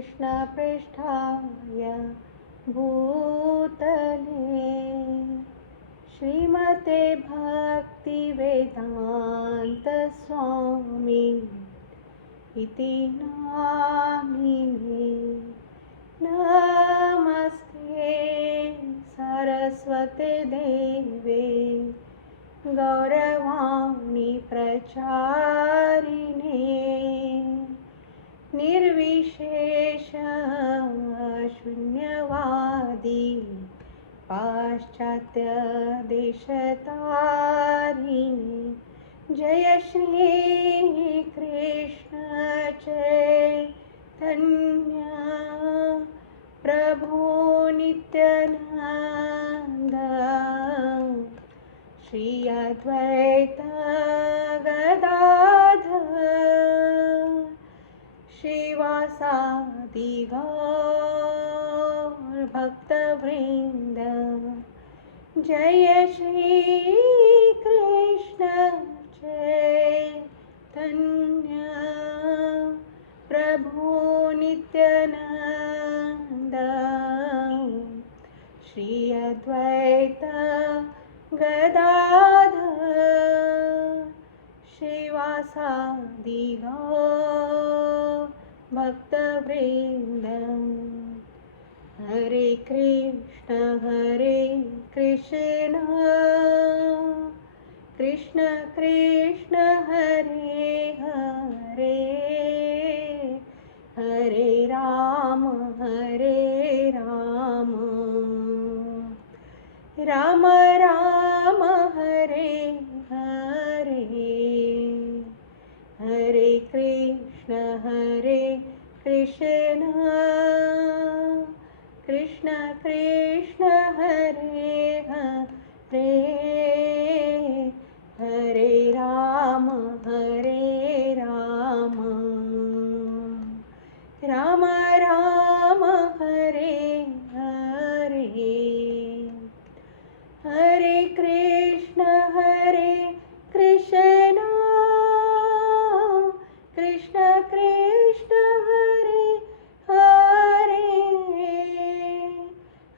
कृष्णपृष्ठाय भूतले श्रीमते भक्तिवेदान्तस्वामी इति नामिने। नमस्ते सरस्वते देवे गौरवाणी प्रचारिणे निर्विशेष शून्यवादी पाश्चात्य देशतारिणे। जय श्री कृष्ण चैतन्य प्रभु नित्यानंद श्री अद्वैत गदाधर श्रीवासादि गौर भक्तवृंद। जय श्री कृष्ण चैतन्य प्रभु नित्यानंद श्री अद्वैत गदाधर श्रीवासादि गौर भक्तवृंद। हरे कृष्ण कृष्ण कृष्ण हरे हरे हरे राम राम राम हरे हरे। हरे कृष्ण कृष्ण कृष्ण हरे हरे हरे राम राम राम हरे हरे। हरे कृष्ण कृष्ण कृष्ण हरे हरे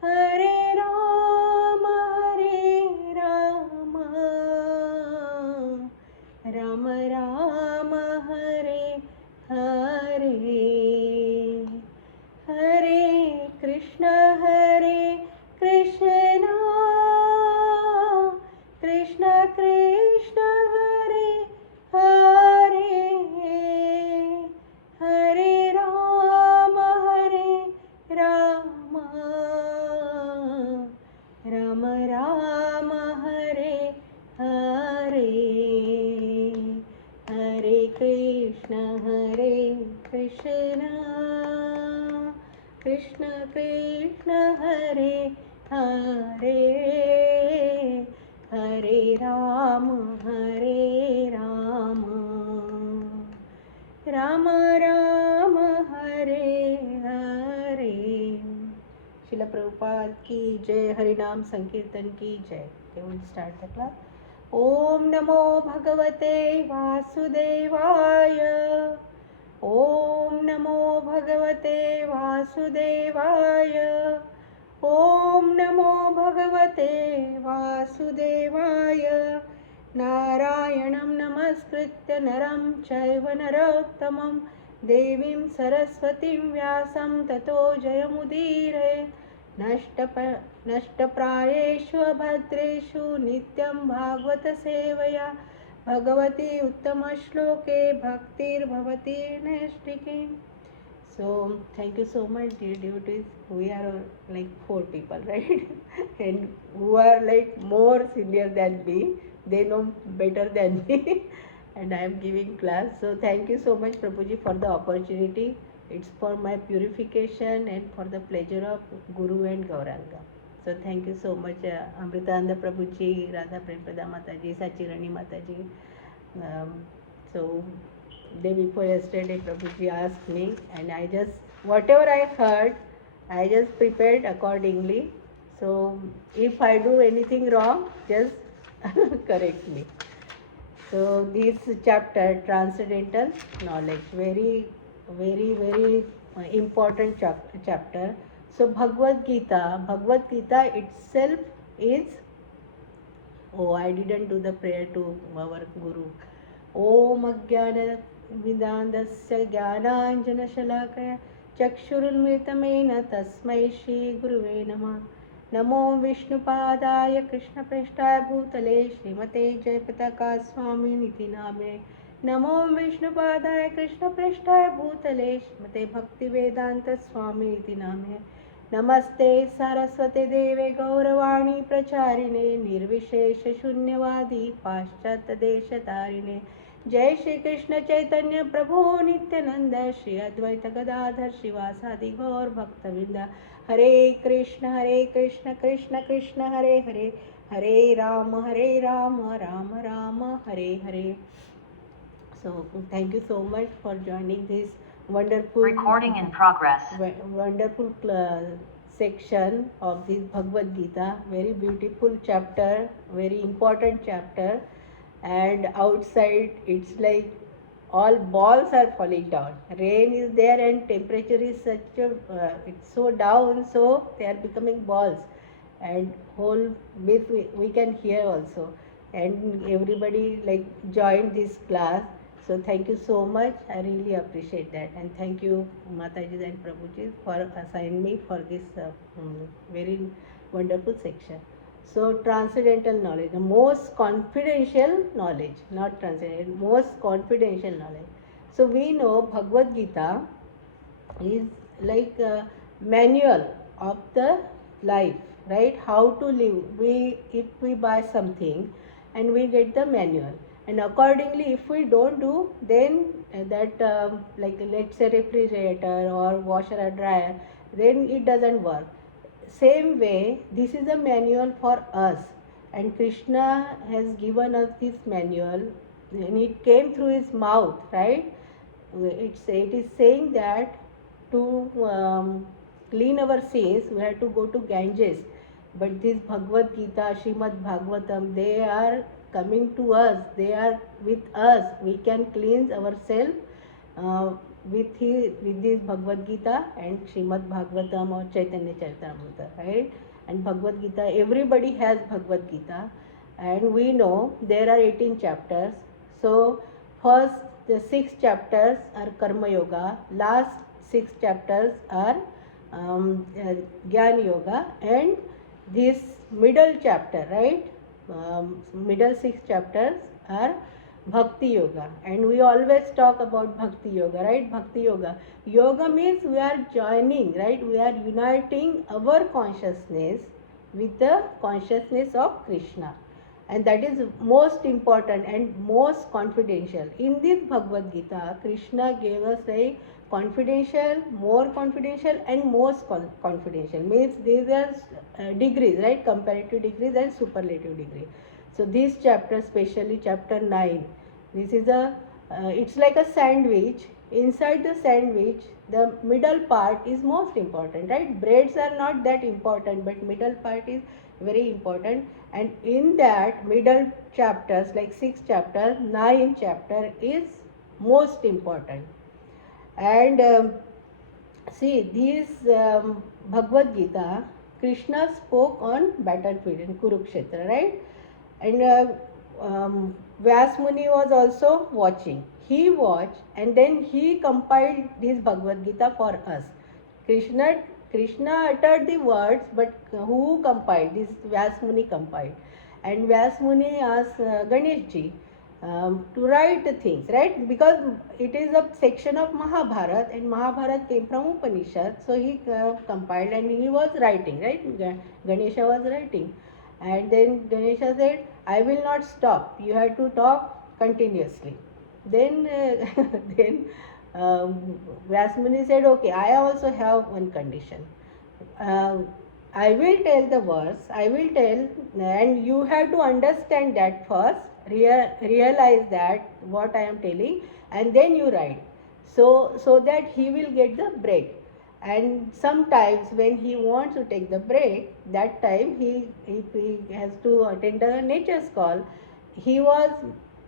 हरे राम राम राम हरे हरे। हरे कृष्ण कृष्ण कृष्ण हरे हरे हरे राम राम राम हरे हरे। हरे कृष्ण कृष्ण कृष्ण हरे हरे हरे राम राम राम हरे हरे। शिला प्रभुपाद की जय। हरिनाम संकीर्तन की जय। Okay, we'll start the class. ओम नमो भगवते वासुदेवाय। ओम नमो भगवते वासुदेवाय। ओम नमो भगवते वासुदेवाय। नारायणं नमस्कृत्य नरं चैव नरोत्तमं देवीं सरस्वतीं व्यासं ततो जयमुदीरये। नष्टप्रायेषु भद्रेषु नित्यं भागवत सेवया Bhagwati उत्तमश्लोके भक्तिर्भवति नैष्टिकी। So thank you so much, dear devotees. We are like 4 people, right? And who are like more senior than me. They know better than me. And I am giving class. So thank you so much, Prabhuji, for the opportunity. It's for my purification and for the pleasure of Guru and Gauranga. So thank you so much, Amritananda Prabhuji, Radha Prempada Mataji, Sachirani Mataji. So day before yesterday, Prabhuji asked me, and I just, whatever I heard, I just prepared accordingly. So if I do anything wrong, just correct me. So this chapter, Transcendental Knowledge, very important chapter. So Bhagavad Gita itself is, oh, I didn't do the prayer to our Guru. Om Ajnana Vidandasya Jnananjana Shalakaya Chakshurunmitamena Tasmai Shri Guruve Namah. Namo Vishnupadaya Krishna Prasthaya Bhutale Srimate Jayapataka Swami Niti Name. Namo Vishnupadaya Krishna Prasthaya Bhutale Srimate Bhaktivedanta Swami Niti Name. नमस्ते सरस्वते देवे गौरवाणी प्रचारिणे निर्विशेष शून्यवादी पाश्चात्य देशतारिणे जय श्री कृष्ण चैतन्य प्रभु नित्यानंद श्री अद्वैत गदाधर शिवासादि गौर भक्तवृंद हरे Krishna Krishna Krishna Hare Hare Hare Ram Ram Ram Hare Hare. So thank you so much for joining this wonderful recording in progress. Wonderful section of this Bhagavad Gita. Very beautiful chapter, very important chapter. And outside it's like all balls are falling down. Rain is there and temperature is such a it's so down, so they are becoming balls. And whole bit we can hear also. And everybody like joined this class. So thank you so much. I really appreciate that, and thank you Mataji and Prabhuji for assigning me for this very wonderful section. So transcendental knowledge, the most confidential knowledge, not transcendental, most confidential knowledge. So we know Bhagavad Gita is like a manual of the life, right? How to live. If we buy something and we get the manual, and accordingly if we don't do, then that like let's say refrigerator or washer or dryer, then it doesn't work. Same way this is a manual for us, and Krishna has given us this manual and it came through his mouth, right? It is saying that to clean our sins we have to go to Ganges, but this Bhagavad Gita, Srimad Bhagavatam, they are coming to us, they are with us. We can cleanse ourselves with this Bhagavad Gita and Srimad Bhagavatam or Chaitanya Charitamrita, right? And Bhagavad Gita, everybody has Bhagavad Gita, and we know there are 18 chapters. So first the 6 chapters are Karma Yoga, last 6 chapters are Jnana Yoga, and this middle chapter, right? Middle 6 chapters are Bhakti Yoga, and we always talk about Bhakti Yoga, right? Bhakti Yoga. Yoga means we are joining, right? We are uniting our consciousness with the consciousness of Krishna, and that is most important and most confidential. In this Bhagavad Gita, Krishna gave us a confidential, more confidential, and most confidential. Means these are degrees, right? Comparative degrees and superlative degree. So this chapter, especially chapter 9, this is a it's like a sandwich. Inside the sandwich, the middle part is most important, right? Breads are not that important, but middle part is very important. And in that middle chapters, like 6 chapters, 9 chapter is most important. And see, this Bhagavad Gita, Krishna spoke on battlefield in Kurukshetra, right? And Vyas Muni was also watching. He watched and then he compiled this Bhagavad Gita for us. Krishna uttered the words, but who compiled? This Vyas Muni compiled. And Vyas Muni asked Ganesh Ji to write the things, right? Because it is a section of Mahabharat, and Mahabharat came from Upanishad, so he compiled and he was writing, right? Ganesha was writing. And then Ganesha said, I will not stop, you have to talk continuously. Then then Vyas Muni said, okay, I also have one condition. I will tell the verse, I will tell, and you have to understand that first, realize that what I am telling, and then you write. So that he will get the break. And sometimes when he wants to take the break, that time he has to attend a nature's call. He was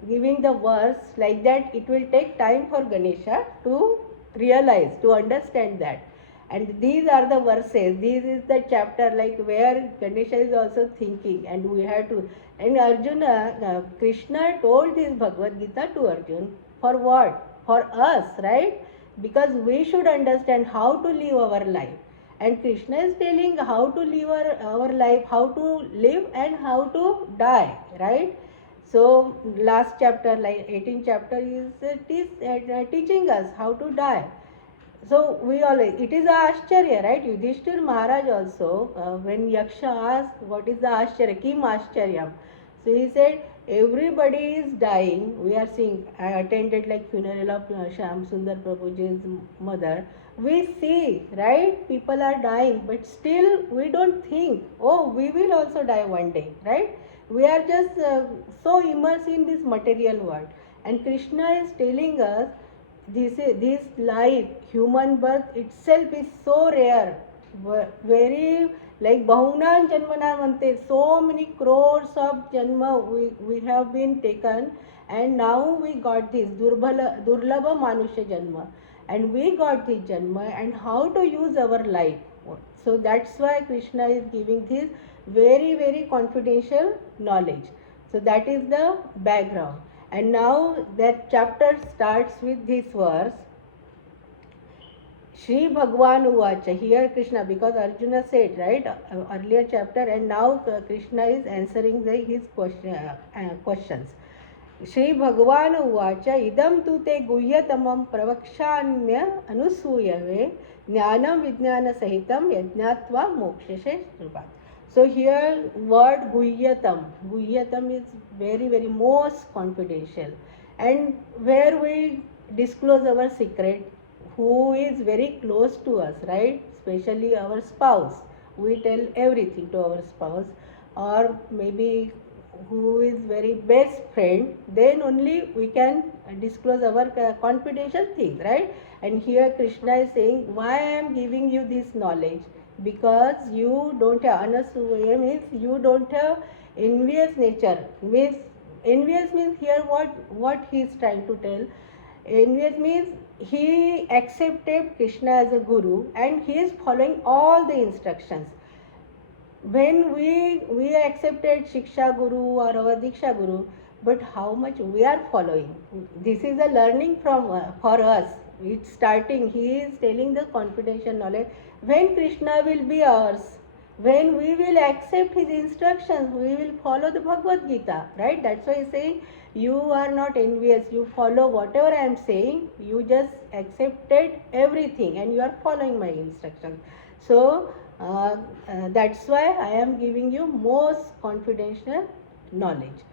giving the verse like that, it will take time for Ganesha to realize, to understand that. And these are the verses, this is the chapter like where Ganesha is also thinking, and we have to, and Arjuna, Krishna told this Bhagavad Gita to Arjuna for what? For us, right? Because we should understand how to live our life. And Krishna is telling how to live our life, how to live and how to die, right? So last chapter, like 18th chapter, is teaching us how to die. So we always, it is a Ashcharya, right? Yudhishthir Maharaj also, when Yaksha asked what is the Ashcharya, Kim Ashcharyam. So he said, everybody is dying. We are seeing, I attended like funeral of Shyam Sundar Prabhuji's mother. We see, right? People are dying, but still we don't think, oh, we will also die one day, right? We are just so immersed in this material world. And Krishna is telling us, this life, human birth itself is so rare, very like Bahunan Janmana Mante, so many crores of Janma we have been taken, and now we got this Durlabha Manusha Janma, and we got this Janma, and how to use our life. So that's why Krishna is giving this very, very confidential knowledge. So that is the background. And now that chapter starts with this verse, Shri Bhagwan Uvacha. Here Krishna, because Arjuna said, right, earlier chapter, and now Krishna is answering his questions. Shri Bhagwan Uvacha idam tu te guhyatamam pravakshanya anusuyave jnanam vijnana sahitam yajnatva mokshashe sruvat. So here word guhyatam is very, very most confidential, and where we disclose our secret, who is very close to us, right? Especially our spouse. We tell everything to our spouse, or maybe who is very best friend, then only we can disclose our confidential things, right? And here Krishna is saying, why I am giving you this knowledge? Because you don't have, anasuya means you don't have envious nature. Means envious means here what he is trying to tell. Envious means he accepted Krishna as a guru and he is following all the instructions. When we accepted Shiksha Guru or our Diksha Guru, but how much we are following? This is a learning from for us. It's starting. He is telling the confidential knowledge. When Krishna will be ours, when we will accept his instructions, we will follow the Bhagavad Gita, right? That's why he's saying, you are not envious, you follow whatever I am saying, you just accepted everything and you are following my instructions. So that's why I am giving you most confidential knowledge.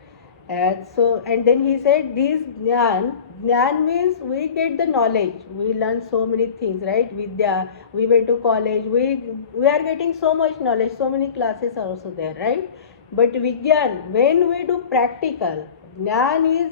And then he said, this jnana means we get the knowledge. We learn so many things, right? Vidya, we went to college, we are getting so much knowledge, so many classes are also there, right? But Vigyan, when we do practical, jnana is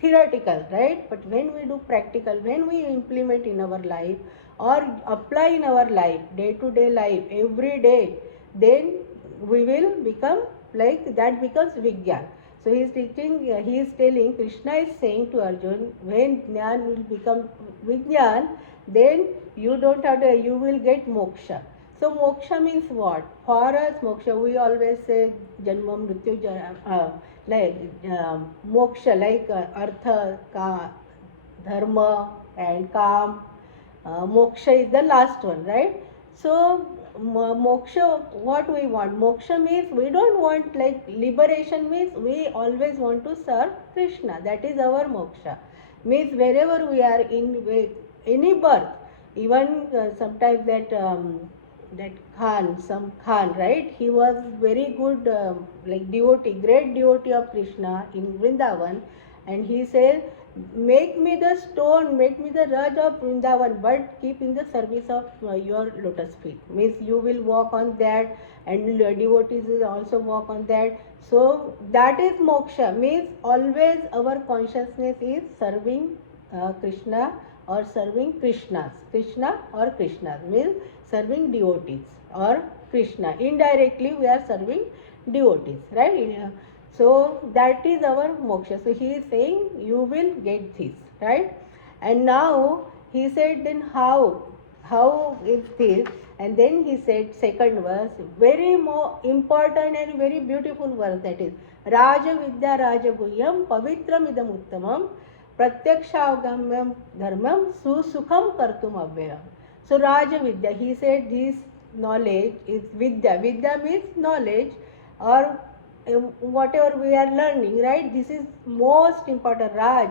theoretical, right? But when we do practical, when we implement in our life or apply in our life, day-to-day life, every day, then we will become like that, becomes Vigyan. So he is teaching, he is telling, Krishna is saying to Arjuna, when Jnana will become Vigyan, then you don't have to, you will get moksha. So moksha means what? For us, moksha, we always say Janma Mrityu, moksha, like artha, dharma and kam. Moksha is the last one, right? So moksha, what we want? Moksha means we don't want, like liberation means we always want to serve Krishna. That is our moksha. Means wherever we are in any birth, even sometimes that some Khan, right? He was very good, like devotee, great devotee of Krishna in Vrindavan, and he says, make me the stone, make me the Raj of Vrindavan, but keep in the service of your lotus feet. Means you will walk on that, and devotees will also walk on that. So that is moksha. Means always our consciousness is serving Krishna or serving Krishnas. Krishna or Krishnas means serving devotees or Krishna. Indirectly we are serving devotees, right? So that is our moksha. So he is saying you will get this, right? And now he said, then how is this? And then he said, second verse, very more important and very beautiful verse, that is, Raja Vidya Raja Guhyam Pavitram Idam Uttamam Pratyakshavgamyam Dharmam Susukham Kartum Avyayam. So Raja Vidya, he said, this knowledge is Vidya. Vidya means knowledge, or whatever we are learning, right? This is most important. Raj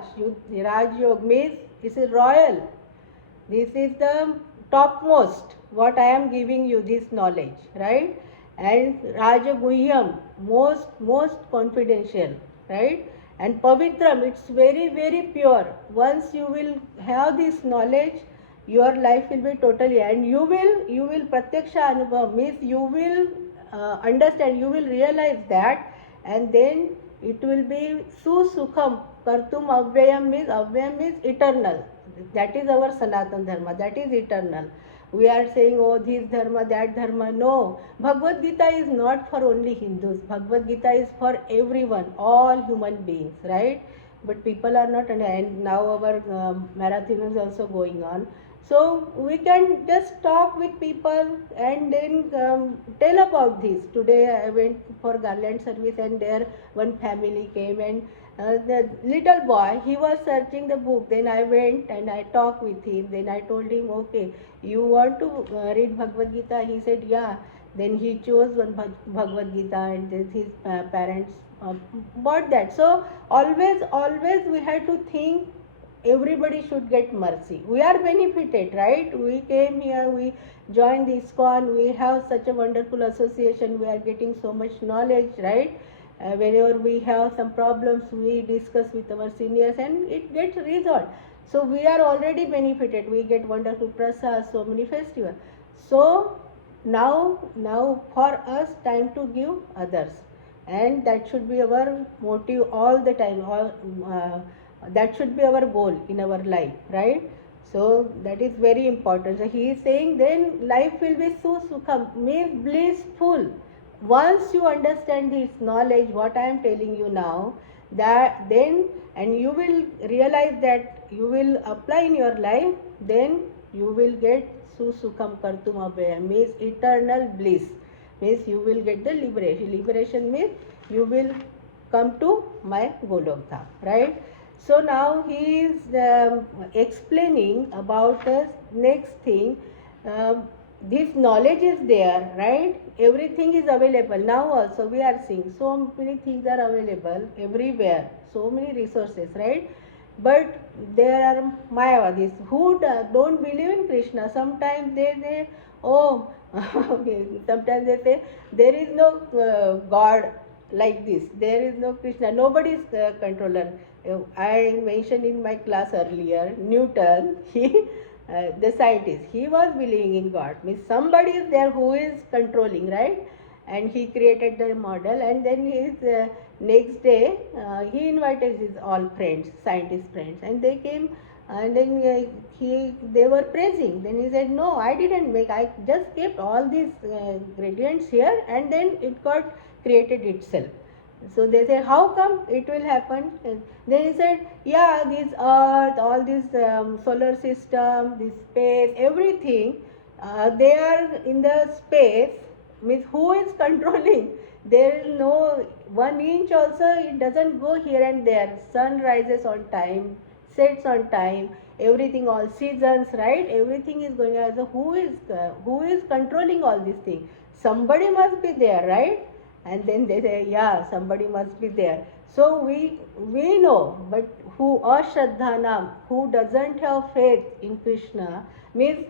Yoga means this is royal. This is the topmost, what I am giving you, this knowledge, right? And Raja Guhyam, most confidential, right? And Pavitram, it's very, very pure. Once you will have this knowledge, your life will be totally, and you will Pratyaksha Anubhav, means you will understand, you will realize that, and then it will be Susukham Kartum Avyayam means eternal. That is our Sanatan Dharma, that is eternal. We are saying, oh, this Dharma, that Dharma. No, Bhagavad Gita is not for only Hindus. Bhagavad Gita is for everyone, all human beings, right? But people are not, and now our marathon is also going on. So we can just talk with people and then tell about this. Today I went for garland service, and there one family came, and the little boy, he was searching the book. Then I went and I talked with him. Then I told him, okay, you want to read Bhagavad Gita? He said, yeah. Then he chose one Bhagavad Gita, and then his parents bought that. So always we have to think everybody should get mercy. We are benefited, right? We came here, we joined the ISKCON, we have such a wonderful association, we are getting so much knowledge, right? Whenever we have some problems, we discuss with our seniors and it gets resolved. So we are already benefited. We get wonderful prasad, so many festivals. So now for us, time to give others, and that should be our motive all the time. That should be our goal in our life, right? So that is very important. So he is saying, then life will be sukham, means blissful. Once you understand this knowledge, what I am telling you now, that then, and you will realize that you will apply in your life, then you will get sukham kartum abhyayam, means eternal bliss, means you will get the liberation. Liberation means you will come to my Golok Dham, right? So now he is explaining about the next thing. This knowledge is there, right? Everything is available. Now also we are seeing so many things are available everywhere, so many resources, right? But there are Mayavadis who don't believe in Krishna. Sometimes they oh, sometimes they say there is no God like this. There is no Krishna. Nobody is controller. I mentioned in my class earlier, Newton, the scientist, he was believing in God. Means somebody is there who is controlling, right? And he created the model, and then his next day he invited his all friends, scientist friends, and they came, and then they were praising. Then he said, no, I didn't make, I just kept all these gradients here, and then it got created itself. So they said, how come it will happen? And then he said, yeah, this earth, all this solar system, this space, everything, they are in the space, means who is controlling? There is no 1 inch also, it doesn't go here and there. Sun rises on time, sets on time, everything, all seasons, right? Everything is going on. So who is controlling all these things? Somebody must be there, right? And then they say, yeah, somebody must be there. So we know, but who ashraddhanam, who doesn't have faith in Krishna, means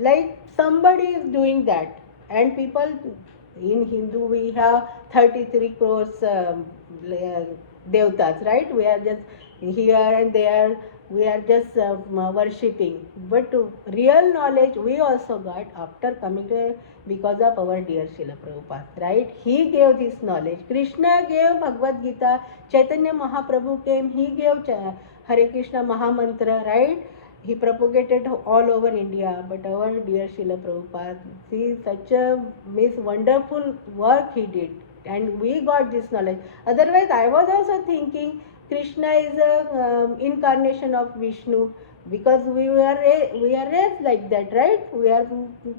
like somebody is doing that. And people in Hindu, we have 33 crores devtas, right? We are just here and there, we are just worshipping. But real knowledge we also got after coming to, because of our dear Srila Prabhupada, right? He gave this knowledge. Krishna gave Bhagavad Gita, Chaitanya Mahaprabhu came, he gave Hare Krishna Mahamantra, right? He propagated all over India, but our dear Srila Prabhupada, see, such a wonderful work he did, and we got this knowledge. Otherwise, I was also thinking Krishna is a incarnation of Vishnu. because we are raised like that, right? We are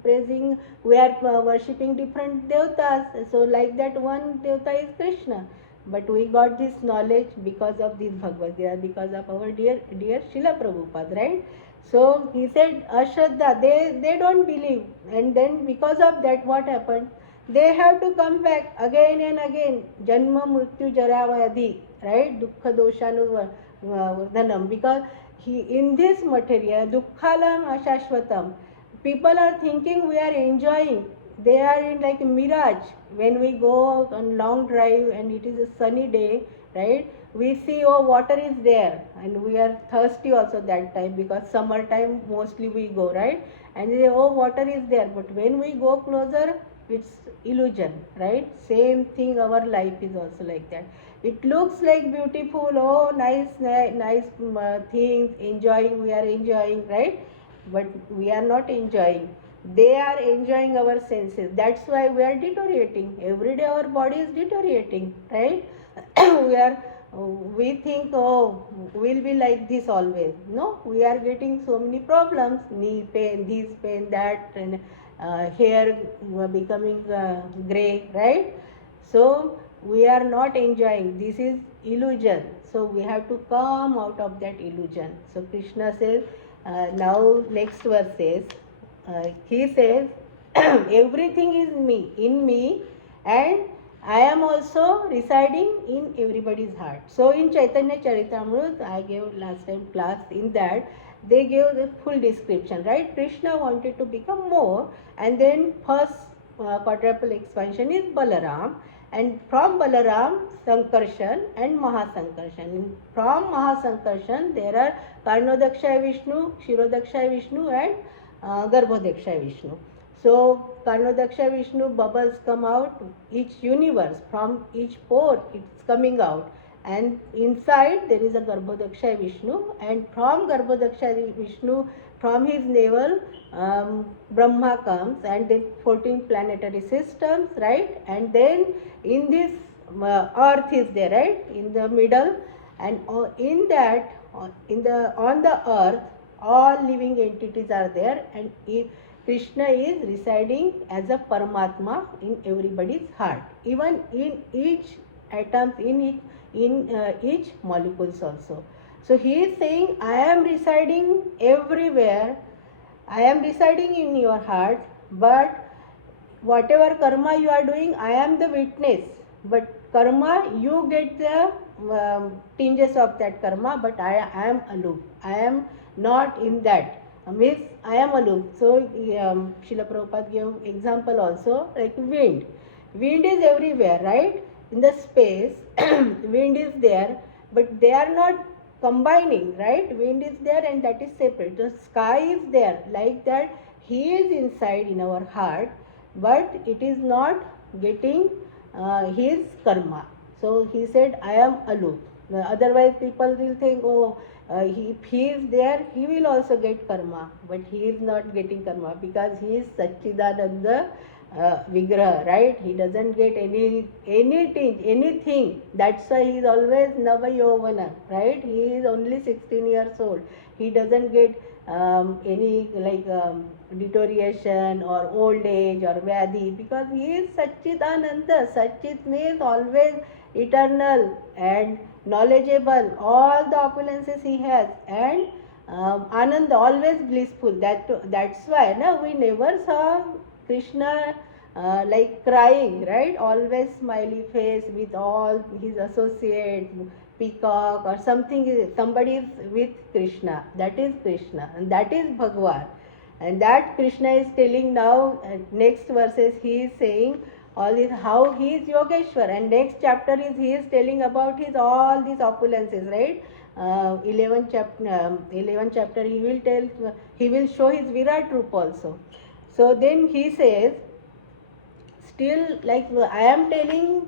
praising, we are worshipping different devatas. So like that, one devata is Krishna. But we got this knowledge because of this Bhagavad Gita, because of our dear Srila Prabhupada, right? So he said Ashraddha, they don't believe, and then because of that, what happened? They have to come back again and again. Janma Mrityu Jara Vyadhi, right? Dukkha Doshanu Vardhanam. Because in this material, Dukkhalam Ashashvatam, people are thinking we are enjoying. They are in like a mirage. When we go on long drive and it is a sunny day, right? We see, oh, water is there, and we are thirsty also that time, because summertime mostly we go, right? And they say, oh, water is there. But when we go closer, it's illusion, right? Same thing, our life is also like that. It looks like beautiful, oh, nice things, enjoying, we are enjoying, right? But we are not enjoying. They are enjoying our senses. That's why we are deteriorating. Every day our body is deteriorating, right? we are we think, oh, we'll be like this always. No, we are getting so many problems, knee pain, this pain, that, and hair becoming gray, right? So we are not enjoying. This is illusion. So we have to come out of that illusion. So Krishna says, now next verse says, he says, everything is me, in me, and I am also residing in everybody's heart. So in Chaitanya Charitamrita, I gave last time class, in that they gave the full description, right? Krishna wanted to become more, and then first quadruple expansion is Balaram, and from Balaram, Sankarshan and Mahasankarshan. From Mahasankarshan, there are Karnodakshay Vishnu, Kshirodakshay Vishnu, and Garbhodakshay Vishnu. So Karnodaksha Vishnu bubbles come out, each universe, from each pore it's coming out, and inside there is a Garbhodaksha Vishnu, and from Garbhodaksha Vishnu, from his navel, Brahma comes, and then 14 planetary systems, right? And then in this earth is there, right, in the middle, and in that, on the earth, all living entities are there, and Krishna is residing as a Paramatma in everybody's heart, even in each atoms, in each molecules also. So he is saying, I am residing everywhere, I am residing in your heart, but whatever karma you are doing, I am the witness. But karma, you get the tinges of that karma, but I am aloof. I am not in that. Means I am aloof. So Srila Prabhupada gave example also, like wind. Wind is everywhere, right? In the space, wind is there, but they are not combining, right? Wind is there and that is separate. The sky is there, like that. He is inside in our heart, but it is not getting his karma. So he said, I am aloof. Otherwise people will think, oh, if he is there, he will also get karma, but he is not getting karma because he is Satchidananda Vigraha, right? He doesn't get anything. That's why he is always Navayovana, right? He is only 16 years old. He doesn't get any like deterioration or old age or Vyadhi, because he is Satchidananda. Satchit means always eternal and knowledgeable, all the opulences he has, and Anand, always blissful. That's why we never saw Krishna like crying, right? Always smiley face with all his associates, peacock or something. Somebody is with Krishna. That is Krishna, and that is Bhagwan. And that Krishna is telling now. Next verses he is saying all this, how he is Yogeshwar, and next chapter is he is telling about his all these opulences, right? 11th chapter he will tell, he will show his Virat Roop also. So then he says, still like I am telling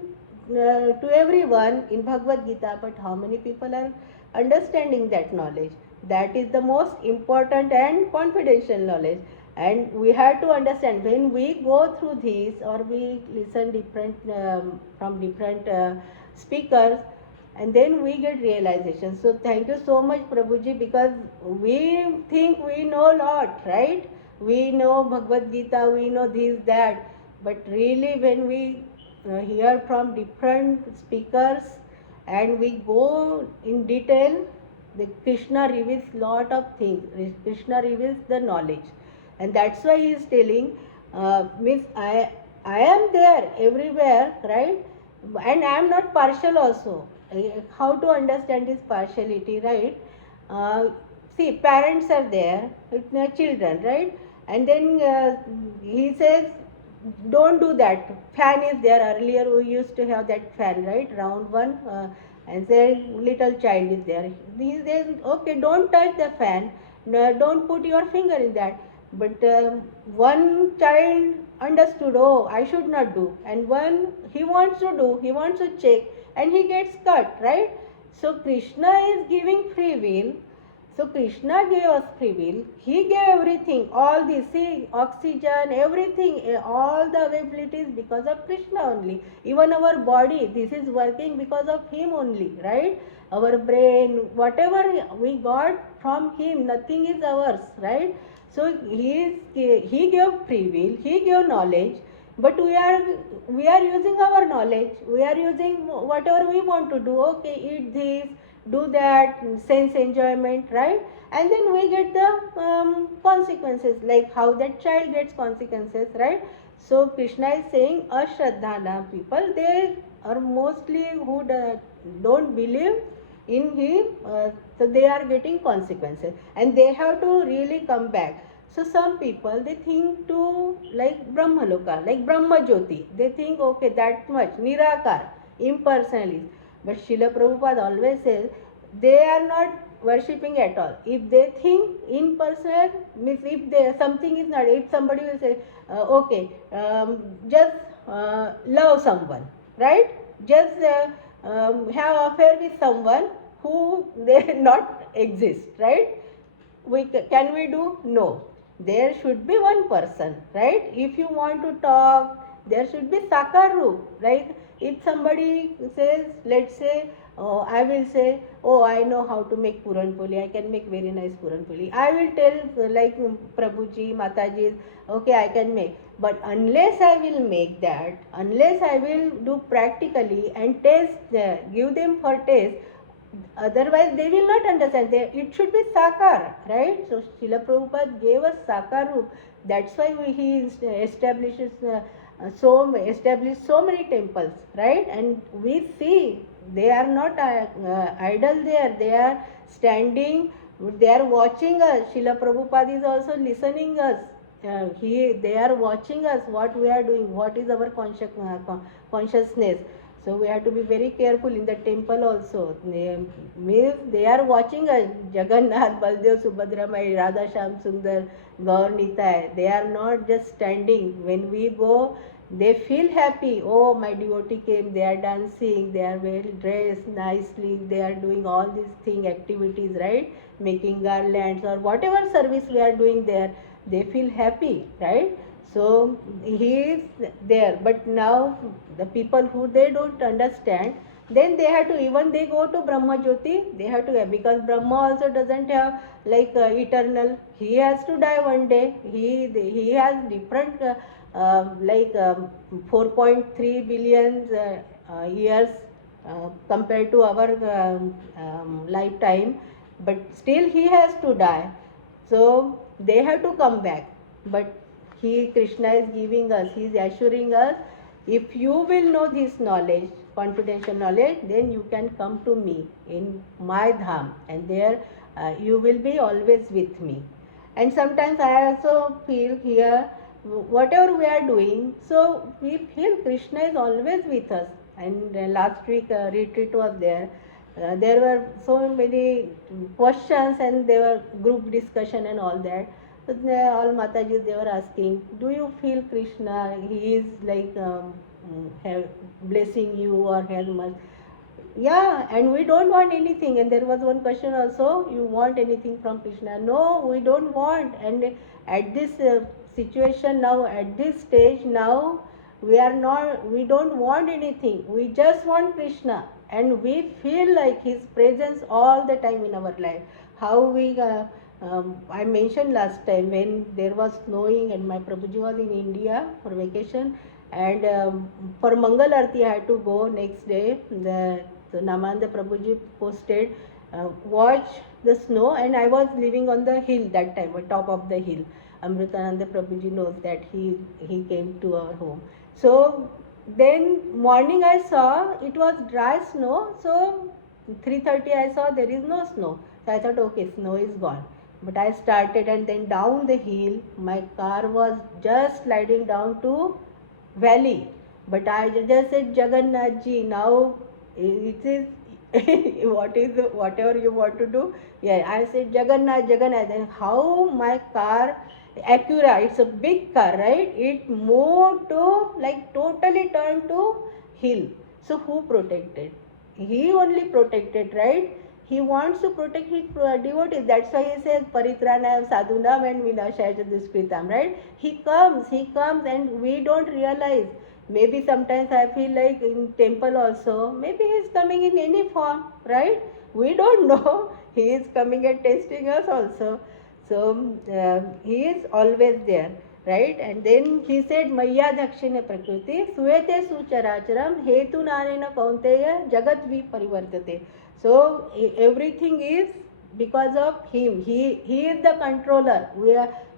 to everyone in Bhagavad Gita, but how many people are understanding that knowledge? That is the most important and confidential knowledge. And we have to understand, when we go through these or we listen different from different speakers, and then we get realization. So thank you so much, Prabhuji, because we think we know a lot, right? We know Bhagavad Gita, we know this, that, but really when we hear from different speakers and we go in detail, the Krishna reveals lot of things. Krishna reveals the knowledge, and that's why he is telling, means I am there everywhere, right? And I am not partial also. How to understand this partiality, right? Uh, See, parents are there with their children, right? And then he says, don't do that. Fan is there. Earlier we used to have that fan, right? Round one. And then little child is there. He says, okay, don't touch the fan. No, don't put your finger in that. But one child understood, oh, I should not do. And one, he wants to do, he wants to check, and he gets cut, right? So Krishna is giving free will. So Krishna gave us free will. He gave everything, all this, see, oxygen, everything, all the availabilities because of Krishna only. Even our body, this is working because of Him only, right? Our brain, whatever we got from Him, nothing is ours, right? So He gave free will, He gave knowledge, but we are using our knowledge. We are using whatever we want to do. Okay, eat this, do that, sense enjoyment, right? And then we get the consequences, like how that child gets consequences, right? So Krishna is saying ashraddhana people, they are mostly who don't believe in him, so they are getting consequences and they have to really come back. So some people, they think to like Brahmaloka, like Brahma Jyoti, they think okay, that much Nirakar, impersonal is. But Srila Prabhupada always says they are not worshipping at all. If they think impersonal, means if they, something is not, if somebody will say, okay, just love someone, right? Just have affair with someone who they not exist, right? Can we do? No. There should be one person, right? If you want to talk, there should be sakar roop, right? If somebody says, let's say, oh, I will say, oh, I know how to make puran poli, I can make very nice puran poli. I will tell like Prabhuji, Mataji, okay, I can make. But unless I will make that, unless I will do practically and taste, give them for taste, otherwise they will not understand. It should be sakar, right? So Srila Prabhupada gave us sakar roop. That's why he establishes established so many temples, right? And we see they are not idle there. They are standing. They are watching us. Srila Prabhupada is also listening us. They are watching us. What we are doing. What is our consciousness. So we have to be very careful in the temple also. They are watching us. Jagannath, Baldev, Subhadra, Radha, Shyam, Sundar, Gaur, Nitai. They are not just standing. When we go, they feel happy. Oh, my devotee came. They are dancing. They are well dressed nicely. They are doing all these activities, right? Making garlands or whatever service we are doing there. They feel happy, right? So he is there, but now the people who they don't understand, then they have to, even they go to Brahma Jyoti, they have to, because Brahma also doesn't have like eternal. He has to die one day. He has different 4.3 billion years compared to our lifetime, but still he has to die. So they have to come back, but Krishna is giving us, he is assuring us, if you will know this knowledge, confidential knowledge, then you can come to me in my dham, and there you will be always with me. And sometimes I also feel here, whatever we are doing, so we feel Krishna is always with us. And last week retreat was there. There were so many questions and there were group discussion and all that. So all Matajis, they were asking, do you feel Krishna, he is like blessing you or has much? Yeah, and we don't want anything. And there was one question also, you want anything from Krishna? No, we don't want. And at this situation now, at this stage now, we don't want anything. We just want Krishna. and we feel like his presence all the time in our life. How we I mentioned last time when there was snowing and my Prabhuji was in India for vacation, and for Mangal Arti I had to go next day. The Namanda Prabhuji posted watch the snow, and I was living on the hill that time, on top of the hill. Amritananda Prabhuji knows that he came to our home. So then morning I saw it was dry snow, so 3:30 I saw there is no snow. So I thought, okay, snow is gone. But I started, and then down the hill, my car was just sliding down to valley. But I just said, Jagannath ji, now it is what is whatever you want to do. Yeah, I said Jagannath, Jagannath, and how my car, Acura, it's a big car, right? It moved to, like, totally turned to hill. So who protected? He only protected, right? He wants to protect his devotees. That's why he says Paritranayam Sadhunam and Vinashaya Duskritam, right? He comes, and we don't realize. Maybe sometimes I feel like in temple also, maybe he is coming in any form, right? We don't know. He is coming and testing us also. So he is always there, right? And then he said, Maya Dakshine Prakriti, Suete Sucharacharam, Hetu Narena Kaunteya, Jagat Vi Parivartate. So everything is because of him. He is the controller.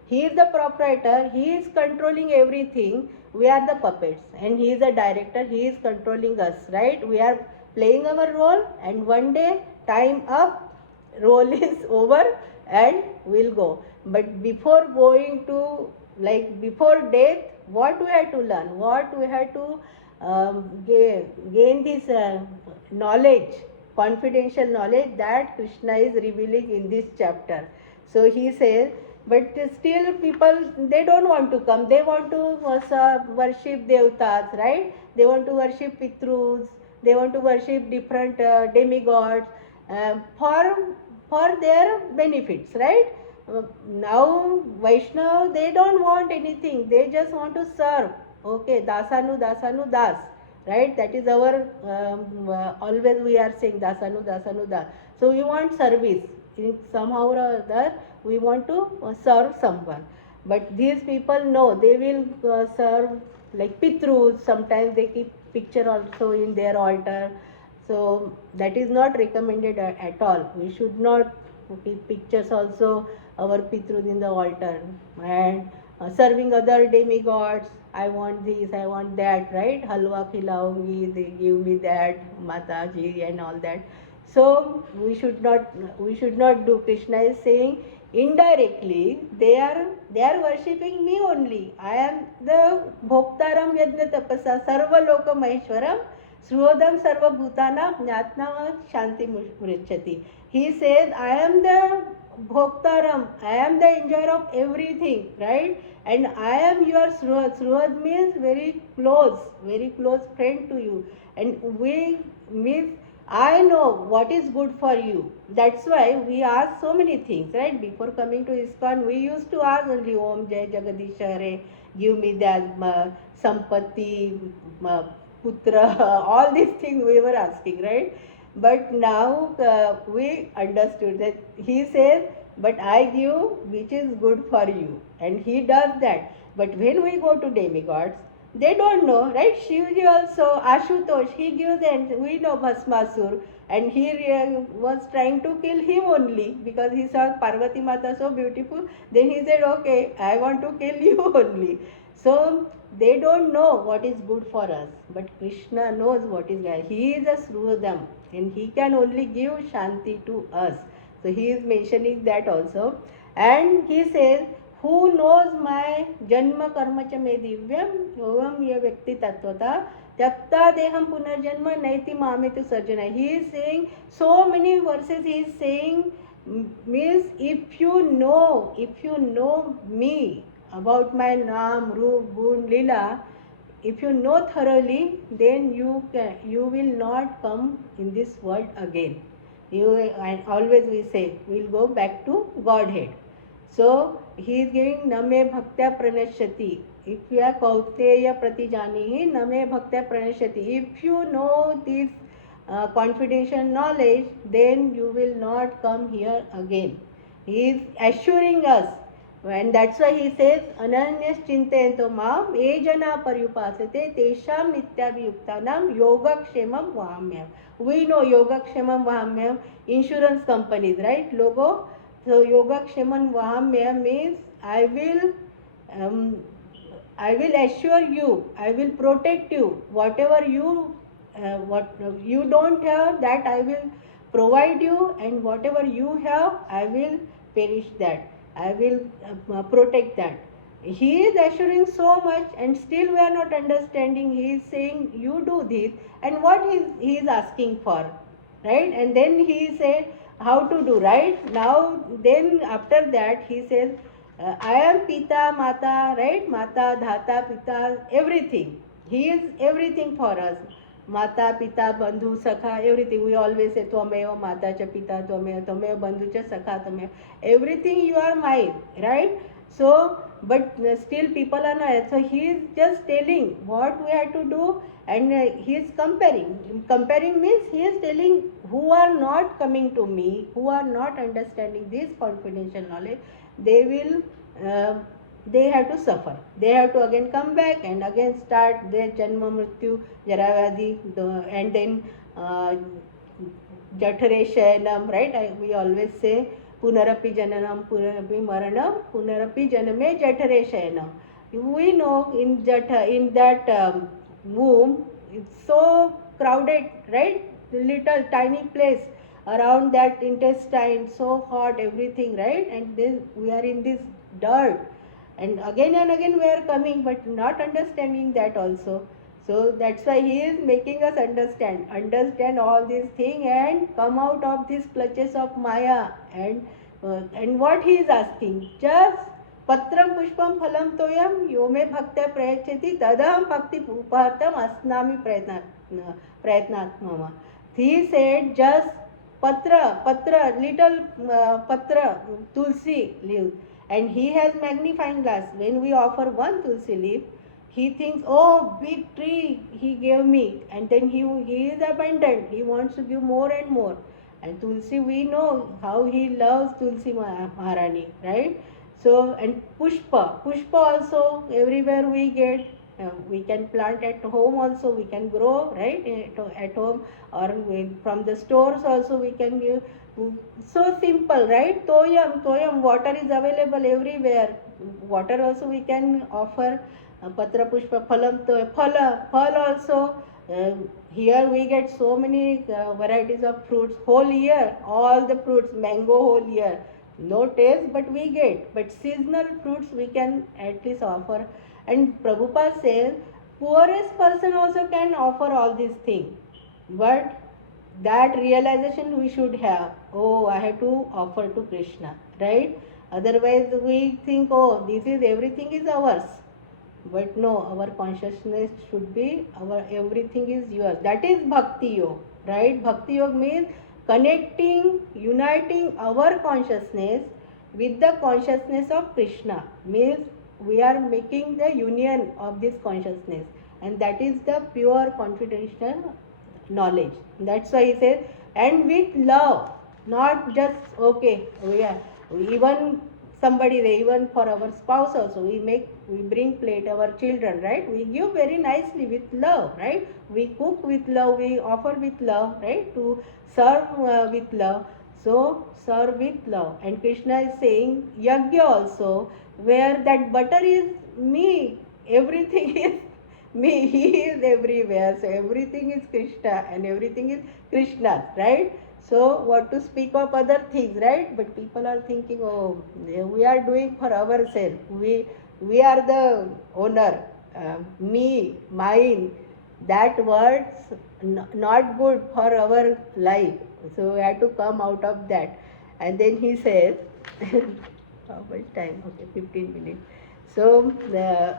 He is the proprietor. He is controlling everything. We are the puppets, and he is the director. He is controlling us, right? We are playing our role, and one day, time up, role is over, and we'll go. But before going to, like, before death, what we have to learn, what we have to gain this knowledge, confidential knowledge that Krishna is revealing in this chapter. So he says, but still people, they don't want to come. They want to worship devtas, right? They want to worship pitrus. They want to worship different demigods for their benefits, right? Now Vaishnav, they don't want anything. They just want to serve. Okay, dasanu dasanu das, right? That is our always we are saying dasanu dasanu das. So we want service in somehow or other. We want to serve someone. But these people know they will serve like pitrus. Sometimes they keep picture also in their altar. So that is not recommended at all. We should not keep pictures also our pitrus in the altar, and serving other demigods. I want this, I want that, right? Halwa khilaungi, they give me that, Mataji, and all that. So we should not do. Krishna is saying indirectly they are worshipping me only. I am the Bhoktaram Yajna Tapasa Sarva Loka Maheshwaram Sruhodam Sarva Bhutana Jnatna Shanti Murichati. He says, I am the Bhoktaram, I am the enjoyer of everything, right? And I am your Sruhad. Sruhad means very close friend to you. And we means I know what is good for you. That's why we ask so many things, right? Before coming to ISKCON, we used to ask only Om Jai Jagadish Hare, give me that Sampatti, Putra, all these things we were asking, right? But now we understood that he says, but I give which is good for you. And he does that. But when we go to demigods, they don't know, right? Shivji also, Ashutosh, he gives, and we know Bhasmasur, and he was trying to kill him only because he saw Parvati Mata so beautiful. Then he said, okay, I want to kill you only. So they don't know what is good for us, but Krishna knows what is right. He is a Sruhadam, and he can only give Shanti to us. So he is mentioning that also. And he says, who knows my janma karma cha me divyam yovam ya vyakti tatvata tyakta deham punarjanma naiti mametu sarjana. He is saying so many verses. He is saying means if you know me about my naam, roop, gun, lila, if you know thoroughly, then you will not come in this world again. And always we say we will go back to Godhead. So he is giving Name Bhaktya Pranashyati. If you are Kauteya Pratijanihi, Name Bhaktya Pranashyati. If you know this confidential knowledge, then you will not come here again. He is assuring us, and that's why he says, Ananyas chintayanto mam ejana paryupasate tesham nityabhiyuktanam yogakshemam vahamyam. We know yogakshemam vahamyam, insurance companies, right? Logo. So yogakshemam vahamyam means um, I will assure you, I will protect you. Whatever what you don't have, that I will provide you, and whatever you have, I will perish that. I will protect that. He is assuring so much, and still we are not understanding. He is saying, you do this, and what he is asking for, right? And then he said, how to do, right? Now, then after that, he says, I am Pita, Mata, right? Mata, Dhata, Pita, everything. He is everything for us. Mata, Pita, Bandhu, Sakha, everything. We always say, Tvameva, Mata, cha Pita, Tvameva, Tvameva, Bandhu, cha Sakha, Tvameva. Everything you are mine, right? So, but still people are not. So, he is just telling what we have to do, and he is comparing. Comparing means he is telling who are not coming to me, who are not understanding this confidential knowledge, they will they have to suffer. They have to again come back and again start their janma mrityu jaravadi, and then jathare shayanam, right? We always say punarapi jananam, punarapi maranam, punarapi janame jathare shayanam. We know in that womb, it's so crowded, right? Little tiny place around that intestine, so hot, everything, right? And then we are in this dirt, and again we are coming, but not understanding that also. So that's why he is making us understand all these things and come out of these clutches of Maya. And what he is asking, just patram pushpam phalam toyam yome bhaktya prayachati tadaham bhakti upahartam asnami prayatnatmama. He said, just patra, little patra, tulsi leaf, and he has magnifying glass. When we offer one tulsi leaf, he thinks, oh, big tree he gave me, and then he is abundant. He wants to give more and more. And Tulsi, we know how he loves Tulsi Maharani, right? So, and Pushpa also everywhere we get. We can plant at home also, we can grow, right? At home, or from the stores also we can give. So simple, right? Toyam, water is available everywhere. Water also we can offer. Patra Pushpa Phalam, phal also. Here we get so many varieties of fruits whole year, all the fruits, mango whole year. No taste, but we get. But seasonal fruits we can at least offer. And Prabhupada says, poorest person also can offer all these things. But that realization we should have. Oh, I have to offer to Krishna, right? Otherwise we think, oh, this is everything is ours. But no, our consciousness should be, our everything is yours. That is Bhakti Yoga, right? Bhakti Yoga means connecting, uniting our consciousness with the consciousness of Krishna. Means we are making the union of this consciousness, and that is the pure confidential knowledge. That's why he says, and with love, not just okay, even somebody, even for our spouse also, we bring plate our children, right? We give very nicely with love, right? We cook with love, we offer with love, right? To serve with love. So serve with love. And Krishna is saying yajna also, where that butter is me, everything is me, he is everywhere. So everything is Krishna and everything is Krishna's, right? So what to speak of other things, right? But people are thinking, oh, we are doing for ourselves. We are the owner. Me, mine. That words not good for our life. So we have to come out of that. And then he says, how much time? Okay, 15 minutes. So the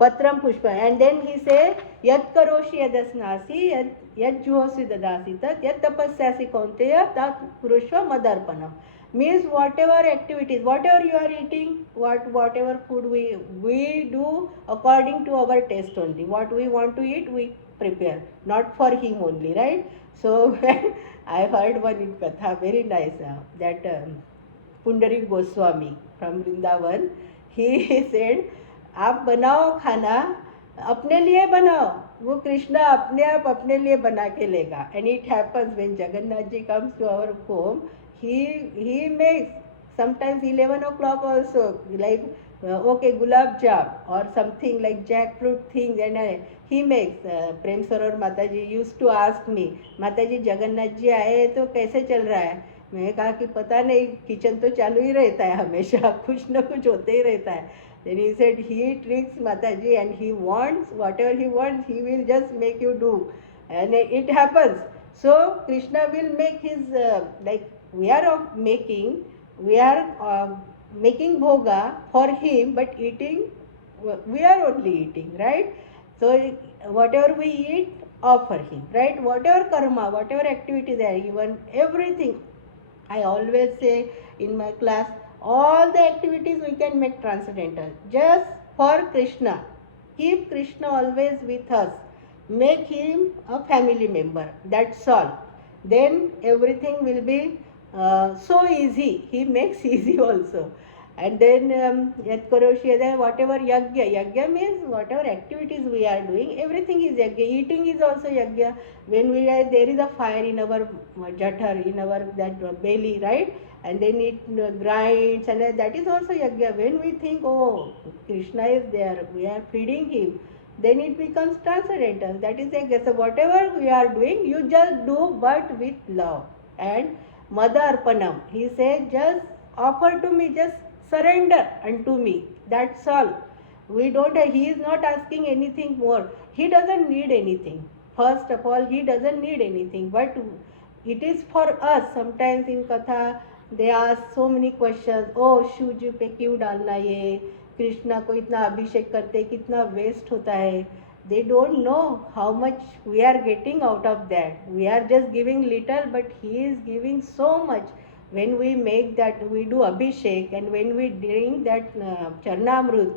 Patram Pushpa. And then he says, Yat karoshi yadasnasi, yat juhosi dadasi tat, yat tapasyasi kaunteya tat purushva madarpanam. Means whatever activities, whatever you are eating, whatever food we do according to our taste only. What we want to eat, we prepare, not for him only, right? So I heard one katha, very nice, that Pundarik Goswami from Vrindavan, he said, आप बनाओ खाना, अपने लिए बनाओ, वो कृष्णा अपने आप अपने लिए बना के लेगा. And it happens when Jagannath ji comes to our home, he makes sometimes 11 o'clock also, like okay, gulab jam or something like jackfruit things, and he makes. Prem Saror Mataji used to ask me, Mataji Jagannath ji आए तो कैसे चल रहा है? मैंने कहा कि पता नहीं, किचन तो चालू ही रहता है हमेशा, कुछ न कुछ होते ही रहता है. Then he said he tricks Mataji and he wants whatever he wants, he will just make you do, and it happens. So Krishna will make his like we are making bhoga for him, but eating we are only eating, right? So whatever we eat, offer him, right? Whatever karma, whatever activity there, even everything. I always say in my class, all the activities we can make transcendental just for Krishna. Keep Krishna always with us. Make him a family member. That's all. Then everything will be so easy. He makes easy also. And then Yat Karoshi, whatever yagya means whatever activities we are doing, everything is yagya. Eating is also yagya. When we are, there is a fire in our jathar, in our that belly, right? And then it grinds, and that is also yagya. When we think, oh, Krishna is there, we are feeding him, then it becomes transcendental. That is yagya. So whatever we are doing, you just do, but with love. And Madarpanam, he said, just offer to me, just surrender unto me. That's all. We don't. He is not asking anything more. He doesn't need anything. First of all, he doesn't need anything. But it is for us. Sometimes in katha, they ask so many questions. Oh, Shivji पे क्यों डालना ये? कृष्णा को इतना अभिषेक करते कितना waste होता है? They don't know how much we are getting out of that. We are just giving little, but he is giving so much. When we make that, we do abhishek, and when we drink that charnamrut,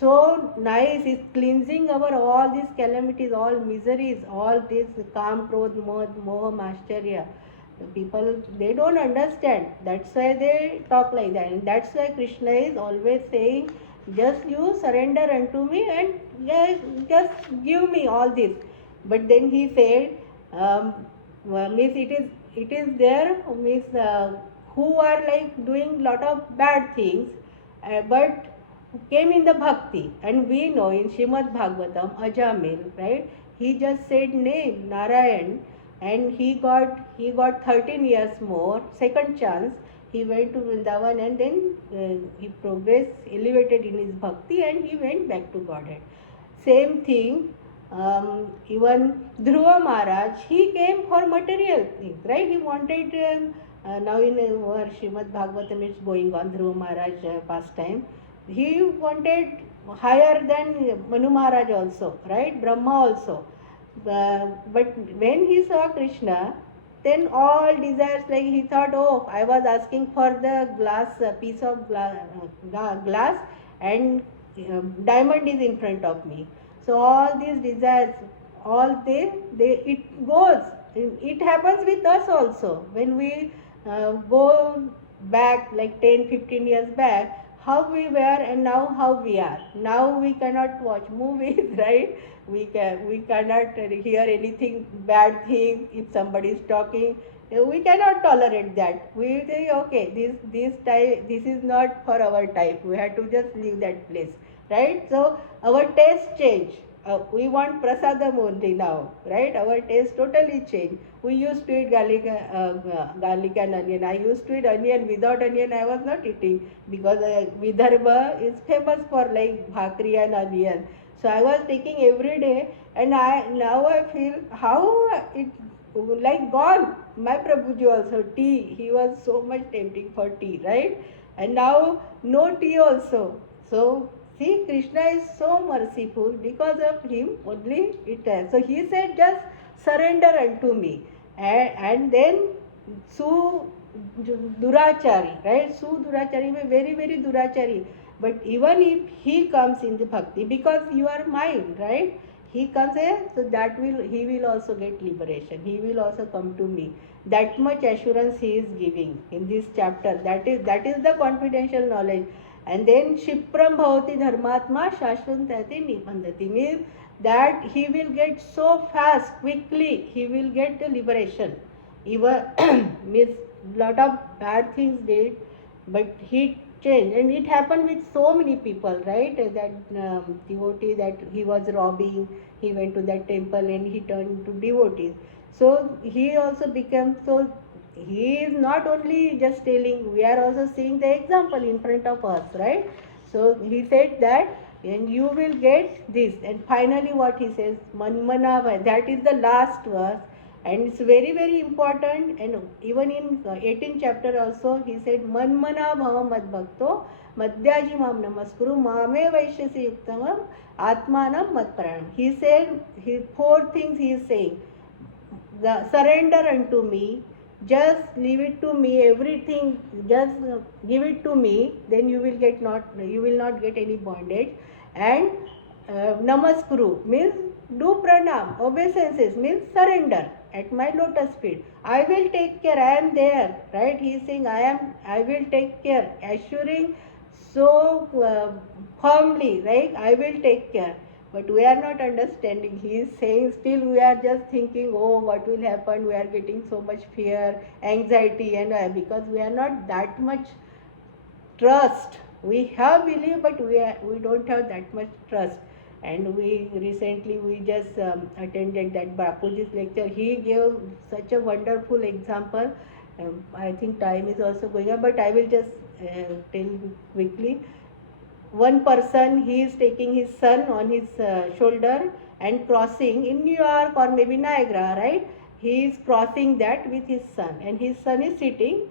so nice, it's cleansing our all these calamities, all miseries, all this kam, krodh, moh, mascharya. People, they don't understand. That's why they talk like that. And that's why Krishna is always saying, just you surrender unto me and just give me all this. But then he said, means it is there, means who are like doing lot of bad things, but came in the bhakti. And we know in Srimad Bhagavatam, Ajamil, right? He just said name Narayan, and he got 13 years more, second chance. He went to Vrindavan, and then he progressed, elevated in his bhakti, and he went back to Godhead. Same thing, even Dhruva Maharaj, he came for material things, right? He wanted, now in our Srimad Bhagavatam is going on, Dhruva Maharaj pastime. He wanted higher than Manu Maharaj also, right? Brahma also. But when he saw Krishna, then all desires, like he thought, oh, I was asking for the glass, piece of glass, and diamond is in front of me. So all these desires, all it goes. It happens with us also. When we go back like 10-15 years back, how we were and now how we are. Now we cannot watch movies, right? We cannot hear anything bad thing. If somebody is talking, we cannot tolerate that. We say, okay, this is not for our type. We have to just leave that place, right? So our taste change. We want prasadam only now, right? Our taste totally changed. We used to eat garlic and onion. I used to eat onion. Without onion, I was not eating, because Vidarbha is famous for like bhakri and onion. So I was taking every day, and now I feel how it like gone. My Prabhuji also, tea. He was so much tempting for tea, right? And now no tea also. So see, Krishna is so merciful, because of him only it has. So he said, just surrender unto me. And then durachari, right? Durachari means very, very durachari. But even if he comes in the bhakti, because you are mine, right? He comes here, so that he will also get liberation. He will also come to me. That much assurance he is giving in this chapter. That is the confidential knowledge. And then Shipram Bhavati Dharmatma Shashvam Tati Nibandhati means that he will get so fast, quickly, he will get the liberation. Even means lot of bad things did, but he changed, and it happened with so many people, right? That devotee that he was robbing, he went to that temple and he turned to devotee. So he also became, so he is not only just telling, we are also seeing the example in front of us, right? So he said that, and you will get this. And finally what he says, Manmana, that is the last verse, and it's very, very important. And even in 18th chapter also he said, Manmana bhava mad bhakto madhyaji mam namaskuru mame vaishyasi yuktamam atmanam mad paranam. He said, four things he is saying. Surrender unto me, just leave it to me, everything, just give it to me, then you will not get any bondage. And namaskuru means do pranam, obeisances means surrender at my lotus feet. I will take care, I am there, right? He is saying, I will take care, assuring so firmly, right? I will take care. But we are not understanding. He is saying, still we are just thinking, oh, what will happen? We are getting so much fear, anxiety, and because we are not that much trust. We have belief, but we don't have that much trust. And we just attended that Bapuji's lecture. He gave such a wonderful example. I think time is also going up, but I will just tell quickly. One person, he is taking his son on his shoulder and crossing in New York or maybe Niagara, right? He is crossing that with his son, and his son is sitting.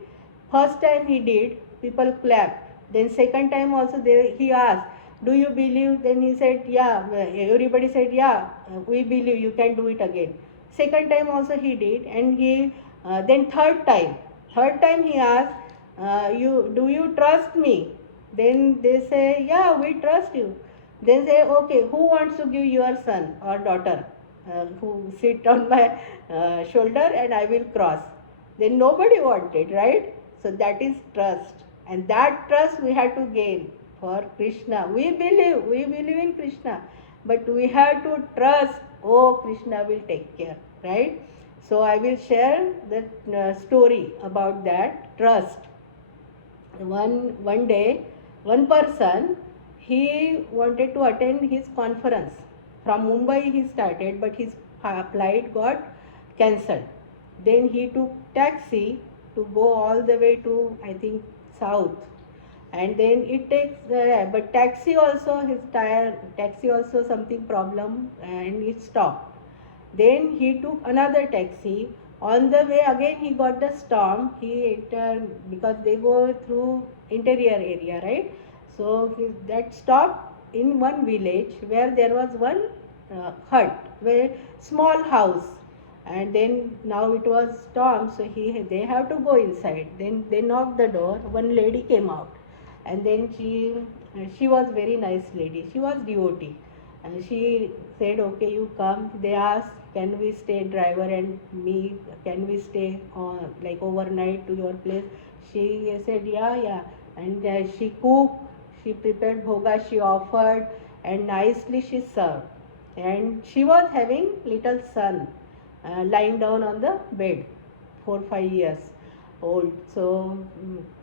First time he did, people clapped. Then second time also he asked, do you believe? Then he said, yeah. Everybody said, yeah, we believe, you can do it again. Second time also he did, and then third time he asked, do you trust me? Then they say, yeah, we trust you. Then say, okay, who wants to give your son or daughter who sit on my shoulder and I will cross? Then nobody wanted, right? So that is trust. And that trust we have to gain for Krishna. We believe in Krishna. But we have to trust, oh, Krishna will take care, right? So I will share the story about that trust. One day, one person, he wanted to attend his conference. From Mumbai he started, but his flight got cancelled. Then he took taxi to go all the way to, I think, south. And then it takes, but taxi also something problem, and it stopped. Then he took another taxi. On the way again he got the storm. Because they go through interior area, right? So that stopped in one village where there was one hut, where small house. And then now it was storm, so they have to go inside. Then they knocked the door. One lady came out, and then she was very nice lady. She was devotee. And she said, okay, you come. They asked, can we stay, driver and me, can we stay like overnight to your place? She said, yeah. And she cooked, she prepared bhoga, she offered, and nicely she served. And she was having little son lying down on the bed, 4-5 years old. So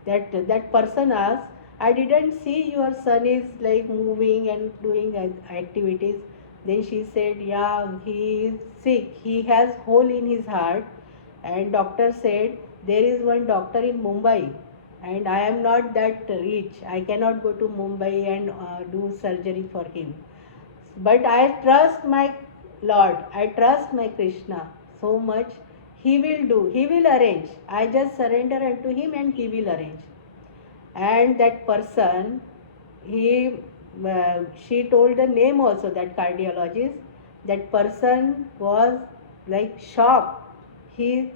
that person asked, I didn't see your son is like moving and doing activities. Then she said, yeah, he is sick. He has hole in his heart. And doctor said, there is one doctor in Mumbai. And I am not that rich. I cannot go to Mumbai and do surgery for him. But I trust my Lord. I trust my Krishna so much. He will do. He will arrange. I just surrender unto him and he will arrange. And that person, she told the name also, that cardiologist. That person was like shocked. He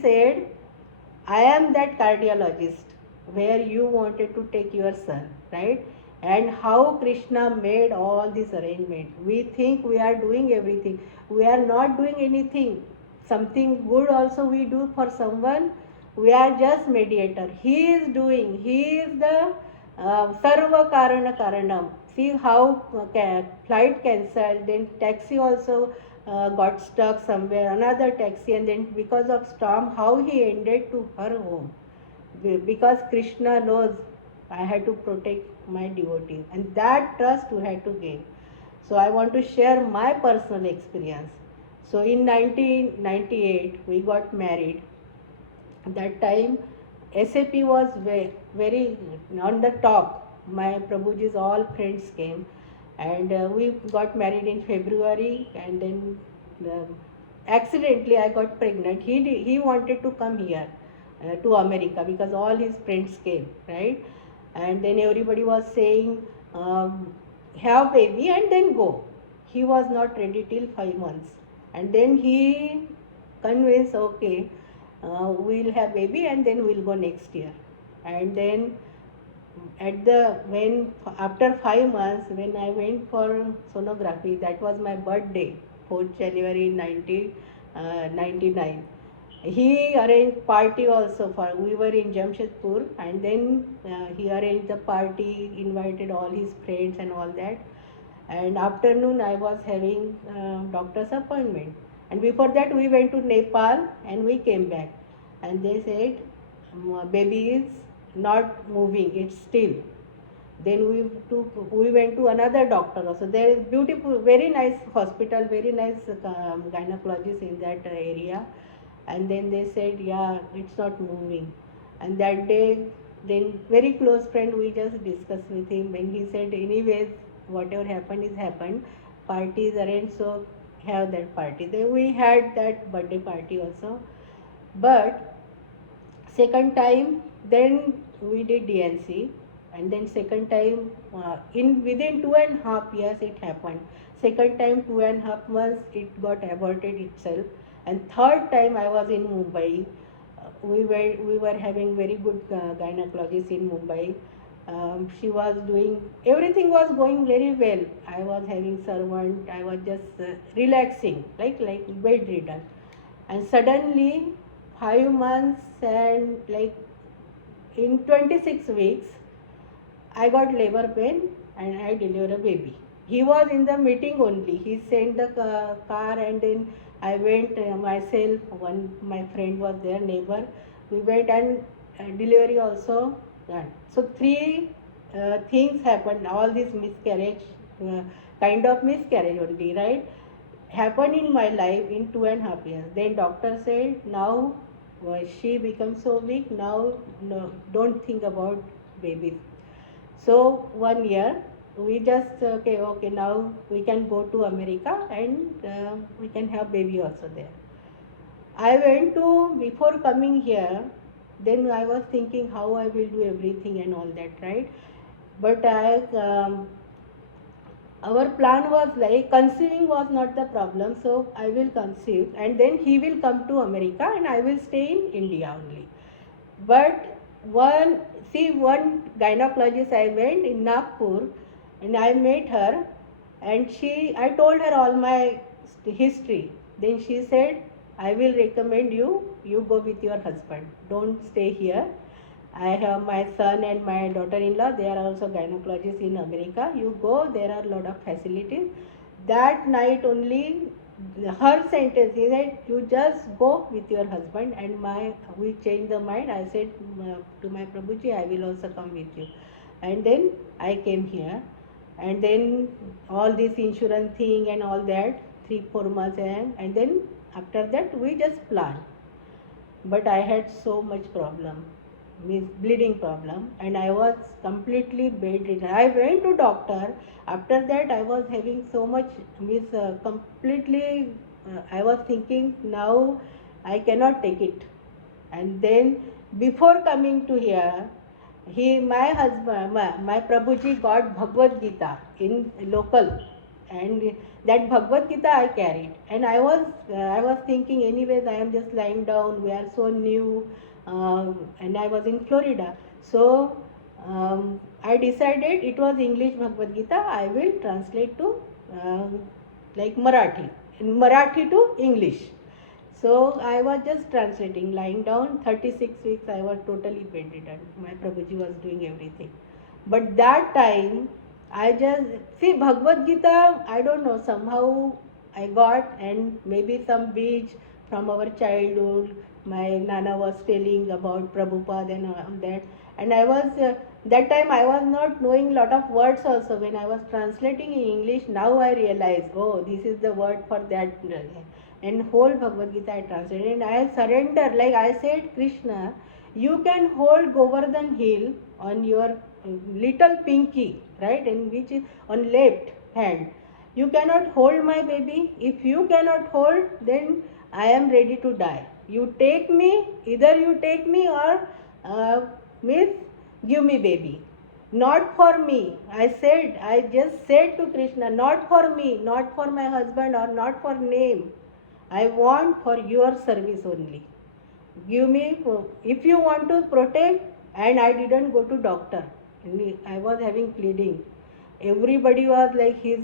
said, I am that cardiologist where you wanted to take your son, right? And how Krishna made all this arrangement. We think we are doing everything. We are not doing anything. Something good also we do for someone. We are just mediator. He is doing. He is the Sarva Karana Karanam. See how flight cancelled, then taxi also got stuck somewhere, another taxi, and then because of storm, how he ended to her home. Because Krishna knows I had to protect my devotees, and that trust we had to gain. So I want to share my personal experience. So in 1998, we got married. That time SAP was very on the top. My Prabhuji's all friends came, and we got married in February, and then accidentally I got pregnant. He wanted to come here to America because all his friends came, right? And then everybody was saying, have baby and then go. He was not ready till 5 months, and then he convinced, okay, we'll have baby and then we'll go next year. And then at the when after 5 months, when I went for sonography, that was my birthday, 4th January 1999. He arranged party also for, we were in Jamshedpur, and then he arranged the party, invited all his friends and all that. And afternoon I was having doctor's appointment, and before that we went to Nepal and we came back, and they said, baby is not moving, it's still. Then we went to another doctor also. There is beautiful, very nice hospital, very nice gynecologist in that area. And then they said, yeah, it's not moving. And that day, then very close friend, we just discussed with him, and he said, anyways, whatever happened is happened. Party is arranged, so have that party. Then we had that birthday party also. But second time, then we did DNC, and then second time, in within 2.5 years it happened. Second time, 2.5 months, it got aborted itself. And third time I was in Mumbai. We were having very good gynecologist in Mumbai. She was doing, everything was going very well. I was having servant. I was just relaxing, like bedridden. And suddenly, 5 months and like in 26 weeks, I got labor pain and I delivered a baby. He was in the meeting only. He sent the car, and then I went myself. One my friend was there, neighbor. We went, and delivery also done. So three things happened. All this miscarriage, kind of miscarriage only, right? Happened in my life in 2.5 years. Then doctor said, now she becomes so weak. Now no, don't think about babies. So 1 year we just okay, now we can go to America, and we can have baby also there. I went to, before coming here, then I was thinking how I will do everything and all that, right? But our plan was like conceiving was not the problem, so I will conceive, and then he will come to America and I will stay in India only. But one gynecologist I went in Nagpur, and I met her, and I told her all my history. Then she said, I will recommend you go with your husband. Don't stay here. I have my son and my daughter-in-law. They are also gynecologists in America. You go. There are a lot of facilities. That night only, her sentence is that you just go with your husband, and we changed the mind. I said to my Prabhuji, I will also come with you. And then I came here, and then all this insurance thing and all that, 3-4 months, and then after that we just planned. But I had so much problem, means bleeding problem, and I was completely bedridden. I went to doctor. After that I was having so much, means completely, I was thinking now I cannot take it. And then before coming to here, my husband, my Prabhuji got Bhagavat Geeta in local, and that Bhagavat Geeta I carried, and I was thinking, anyways I am just lying down, we are so new, and I was in Florida. So I decided it was English Bhagavad Gita. I will translate to like Marathi, in Marathi to English. So I was just translating, lying down. 36 weeks I was totally bedridden. My Prabhuji was doing everything. But that time I just see Bhagavad Gita. I don't know, somehow I got, and maybe some beach from our childhood. My Nana was telling about Prabhupada and all that, and I was that time I was not knowing lot of words also. When I was translating in English, now I realize, oh, this is the word for that. And whole Bhagavad Gita I translated, and I surrender. Like I said, Krishna, you can hold Govardhan hill on your little pinky, right, and which is on left hand. You cannot hold my baby. If you cannot hold, then I am ready to die. You take me, either you take me or miss, give me baby. Not for me. I just said to Krishna, not for me, not for my husband or not for name. I want for your service only. Give me, if you want to protect. And I didn't go to doctor. I was having bleeding. Everybody was like he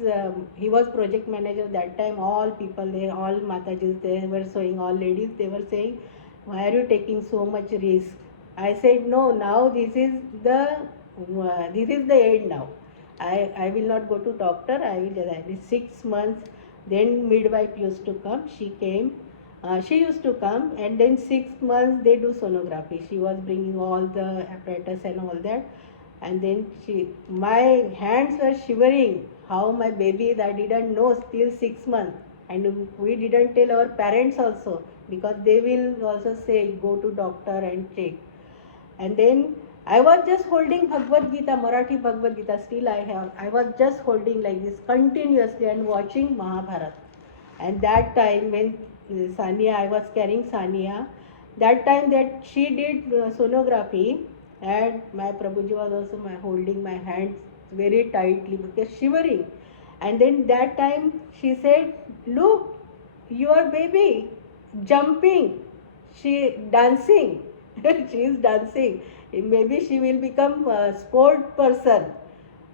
was project manager that time. All people there, all Matajis, they were saying, all ladies, they were saying, why are you taking so much risk? I said, no, now this is the end now. I will not go to doctor. I will just 6 months. Then midwife used to come. She came. She used to come, and then 6 months they do sonography. She was bringing all the apparatus and all that, and then my hands were shivering. How my baby is, I didn't know till 6 months, and we didn't tell our parents also, because they will also say go to doctor and check. And then I was just holding Bhagavad Gita, Marathi Bhagavad Gita. Still I was just holding like this continuously and watching Mahabharata. And that time when Sania, I was carrying Sania, that time that she did sonography, and my Prabhuji was also holding my hands very tightly because shivering. And then that time she said, look, your baby jumping, she dancing, she is dancing. Maybe she will become a sport person.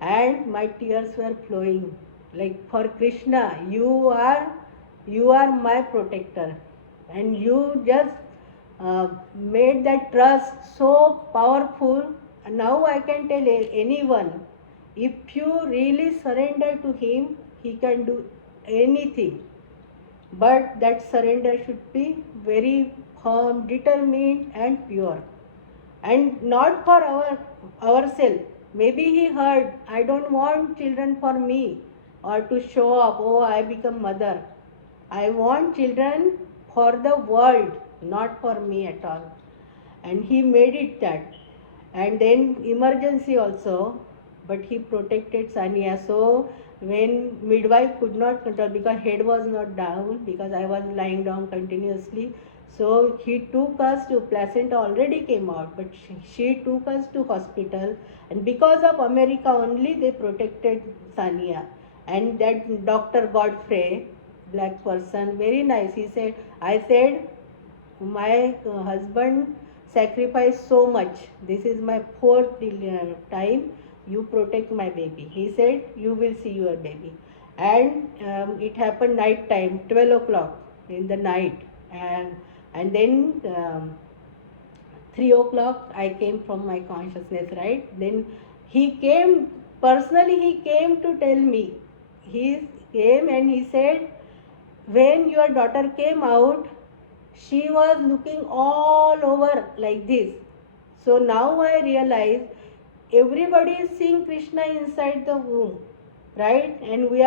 And my tears were flowing. Like, for Krishna, you are my protector, and you just made that trust so powerful. Now I can tell anyone, if you really surrender to him, he can do anything. But that surrender should be very firm, determined and pure, and not for ourselves. Maybe he heard, I don't want children for me, or to show up, oh, I become mother. I want children for the world, not for me at all. And he made it that. And then emergency also, but he protected Sania. So when midwife could not control, because head was not down, because I was lying down continuously, so he took us to, placenta already came out, but she took us to hospital, and because of America only they protected Sania. And that Dr. Godfrey, black person, very nice. He said, I said, my husband sacrificed so much. This is my fourth time. You protect my baby. He said, you will see your baby. And it happened night time, 12 o'clock in the night. And then 3 o'clock I came from my consciousness, right? Then he came, personally he came to tell me. He came and he said, when your daughter came out, she was looking all over like this. So now I realize everybody is seeing Krishna inside the womb, right? And we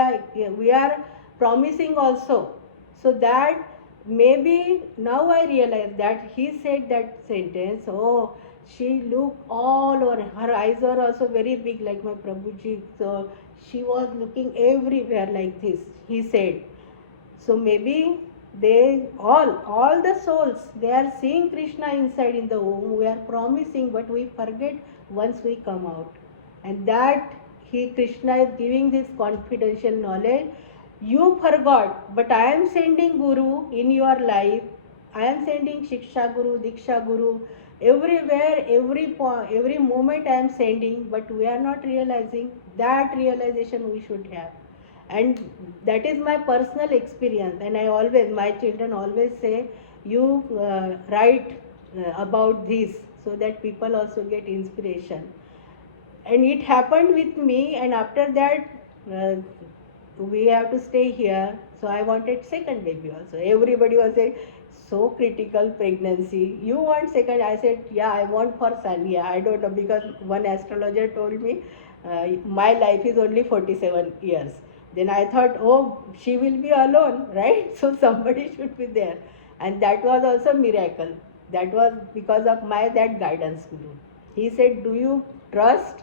are promising also. So that maybe now I realize that he said that sentence, oh, she looked all over, her eyes were also very big like my Prabhuji. So she was looking everywhere like this, he said. So maybe they all the souls, they are seeing Krishna inside in the womb. We are promising, but we forget once we come out. And that Krishna is giving this confidential knowledge. You forgot, but I am sending Guru in your life. I am sending Shiksha Guru, Diksha Guru Everywhere, every moment I am sending, but we are not realizing. That realization we should have. And that is my personal experience. And my children always say, you write about this, so that people also get inspiration. And it happened with me, and after that uh, we have to stay here. So I wanted second baby also. Everybody was saying, so critical pregnancy, you want second? I said, yeah, I want for Sanya. I don't know, because one astrologer told me my life is only 47 years. Then I thought, oh, she will be alone, right? So somebody should be there. And that was also miracle. That was because of my that guidance guru. He said, do you trust?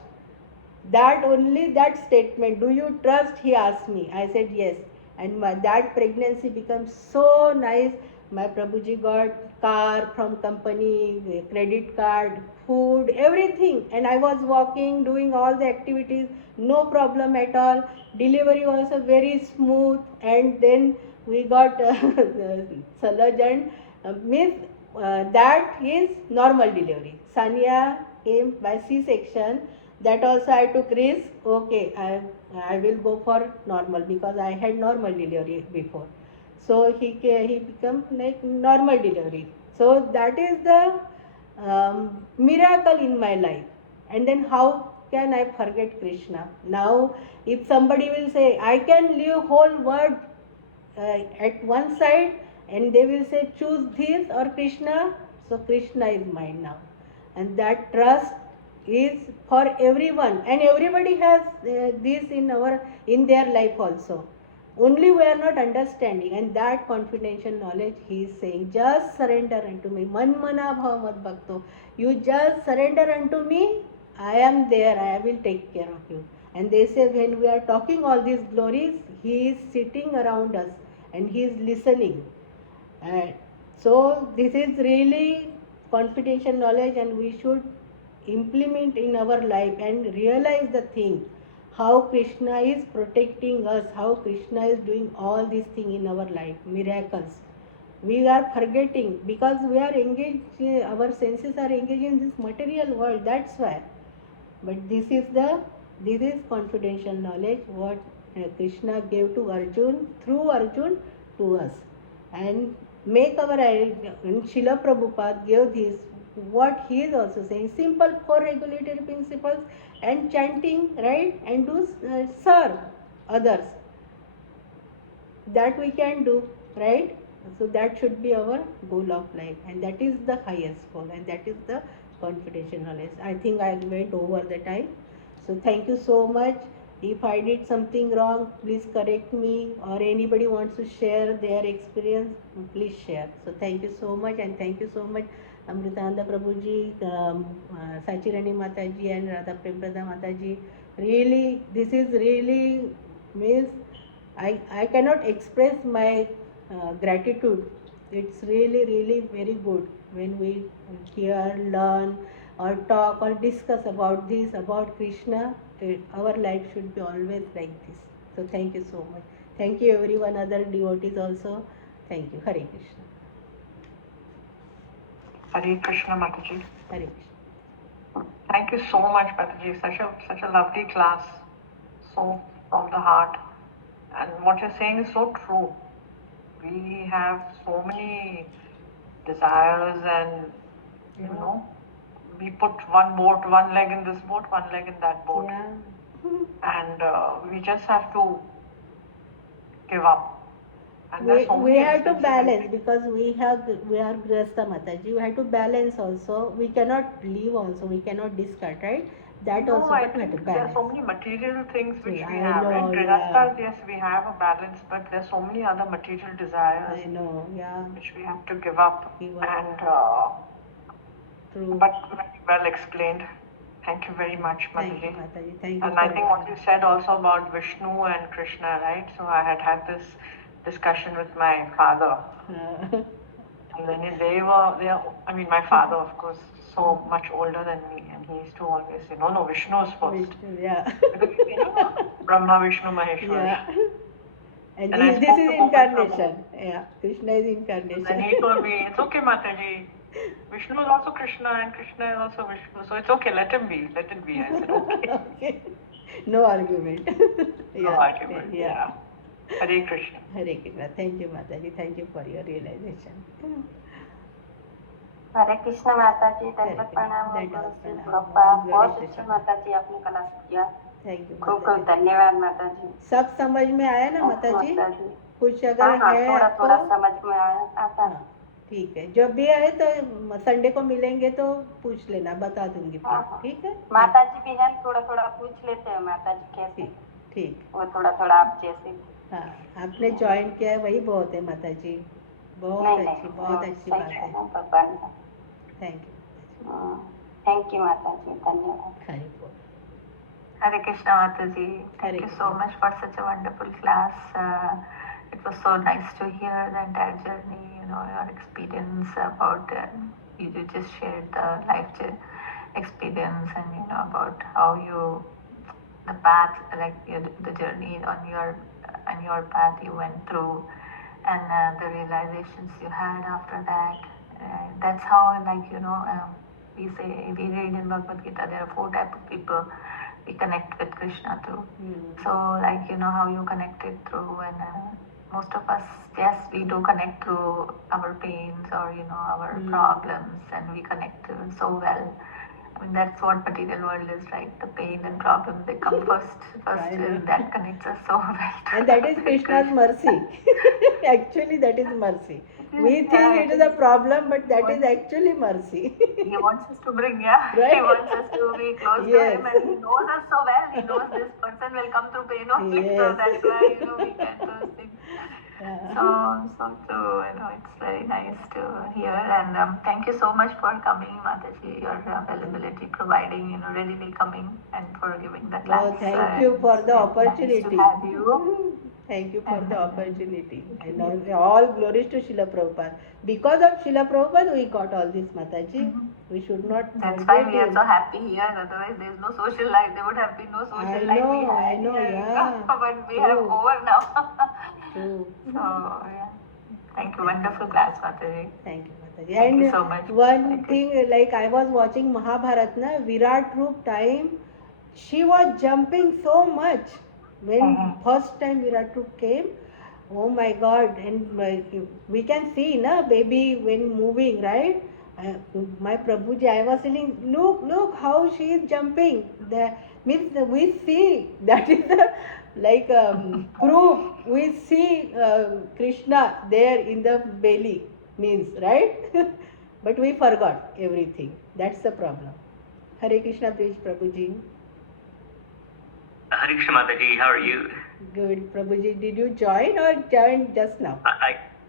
That only that statement, do you trust, he asked me. I said yes. And that pregnancy becomes so nice. My Prabhuji got car from company, credit card, food, everything. And I was walking, doing all the activities, no problem at all. Delivery also very smooth. And then we got Salaj, and that is normal delivery. Sanya came by C-section. That also I took risk. Okay, I will go for normal, because I had normal delivery before. So he become like normal delivery. So that is the miracle in my life. And then how can I forget Krishna? Now, if somebody will say, I can leave whole world at one side, and they will say, choose this or Krishna. So Krishna is mine now. And that trust is for everyone, and everybody has this in their life also. Only we are not understanding. And that confidential knowledge, he is saying, just surrender unto me. Man mana bhava mad bhakto. You just surrender unto me. I am there. I will take care of you. And they say, when we are talking all these glories, he is sitting around us and he is listening. So this is really confidential knowledge, and we should implement in our life and realize the thing, how Krishna is protecting us, how Krishna is doing all these things in our life, miracles. We are forgetting because we are engaged, our senses are engaged in this material world, that's why. But this is confidential knowledge what Krishna gave to Arjun, through Arjun to us. And make our and Srila Prabhupada gave this, what he is also saying, simple four regulatory principles and chanting, right? And do serve others. That we can do, right? So that should be our goal of life, and that is the highest goal, and that is the confidential knowledge. I think I went over the time. So thank you so much. If I did something wrong, please correct me, or anybody wants to share their experience, please share. So thank you so much, and thank you so much Amritananda Prabhuji, Sachirani Mataji, and Radha Premprada Mataji. Really, this is really means I cannot express my gratitude. It's really, really very good when we hear, learn, or talk or discuss about this, about Krishna. Our life should be always like this. So thank you so much. Thank you everyone, other devotees also. Thank you. Hare Krishna. Hare Krishna, Mataji. Hare Krishna. Thank you so much, Mataji. Such a lovely class. So from the heart. And what you're saying is so true. We have so many desires, and you know, we put one leg in this boat, one leg in that boat. Yeah. And we just have to give up. And we have to balance, because we are Grihastha Mataji. We have to balance also. We cannot leave also. We cannot discard, right? That also, I but we have to think there are balance. so many material things which Yeah, we I have. know, In Grihasthas, yes, we have a balance, but there are so many other material desires. I know, yeah. Which we have to give up. And True. But very well explained. Thank you very much, Mataji. Thank you, Mataji. Thank you. And I think what you said also about Vishnu and Krishna, right? So I had this discussion with my father. And then my father, of course, so much older than me, and he used to always say, no, Vishnu is first. Vishnu, yeah. Brahma, Vishnu, Maheshwar. Yeah. And this is incarnation. Yeah, Krishna is incarnation. And he told me, it's okay, Mataji. Vishnu is also Krishna and Krishna is also Vishnu. So it's okay, let him be. Let it be. I said, okay. Okay. No argument. No argument. Yeah. Hare Krishna. Hare Krishna. Thank you, Mataji. Thank you for your realization. हरे कृष्ण माता जी, दंडवत प्रणाम और गुरु श्री प्रभुपाद। बहुत अच्छी माता जी आपने class किया। Thank you खूब खूब धन्यवाद माता जी। सब समझ में आया ना माता जी? कुछ अगर हाँ, है थोड़ा आपको थोड़ा समझ में आया आता। ठीक है, जब भी आए तो संडे को मिलेंगे तो पूछ लेना, बता दूंगी फिर। ठीक है माता जी भी है, थोड़ा थोड़ा पूछ लेते हैं माता जी कैसे। ठीक वो थोड़ा थोड़ा आप जैसे। हाँ, आपने ज्वाइन किया है वही बहुत है माता जी। बहुत अच्छी बात है। भगवान का थैंक यू। थैंक यू माता जी, धन्यवाद। हरे बोल। Hare Krishna Mataji. Thank you so much for such a wonderful class. It was so nice to hear the entire journey, your experience about, you just shared the life experience and, about how the path, like the journey on your path you went through and the realizations you had after that. That's how, we read in Bhagavad Gita, there are 4 types of people we connect with Krishna through. So, how you connected through, and most of us, yes, we do connect through our pains or, our problems, and we connect so well. I mean, that's what material world is, right? The pain and problem, they come first. That connects us so well. And that is Krishna's mercy. Actually, that is mercy. We think it is a problem, but that is actually mercy. He wants us to bring, right? He wants us to be close to him, and he knows us so well. He knows this person will come through pain only, so that's why, we get those things. So true, it's very nice to hear, and thank you so much for coming, Mataji, your availability, providing, readily coming and for giving the class. Oh, thank you for the opportunity. Nice to have you. Thank you for the opportunity. And all glories to Srila Prabhupada. Because of Srila Prabhupada, we got all this, Mataji. We should not. That's why we are so happy here. Otherwise, there is no social life. There would have been no social life. I know, yeah. But we have over now. True. So, yeah. Thank you. Wonderful class, Mataji. Thank you, Mataji. Thank you so much. One thing, like I was watching Mahabharat, Virat Roop time, she was jumping so much. When first time Virat Roop came, oh my God, and we can see, baby when moving, right? My Prabhuji, I was telling, look how she is jumping. Means we see, that is the proof. We see Krishna there in the belly, means, right? But we forgot everything. That's the problem. Hare Krishna, please, Prabhuji. Hare Krishna Mataji, how are you? Good, Prabhuji. Did you join or joined just now?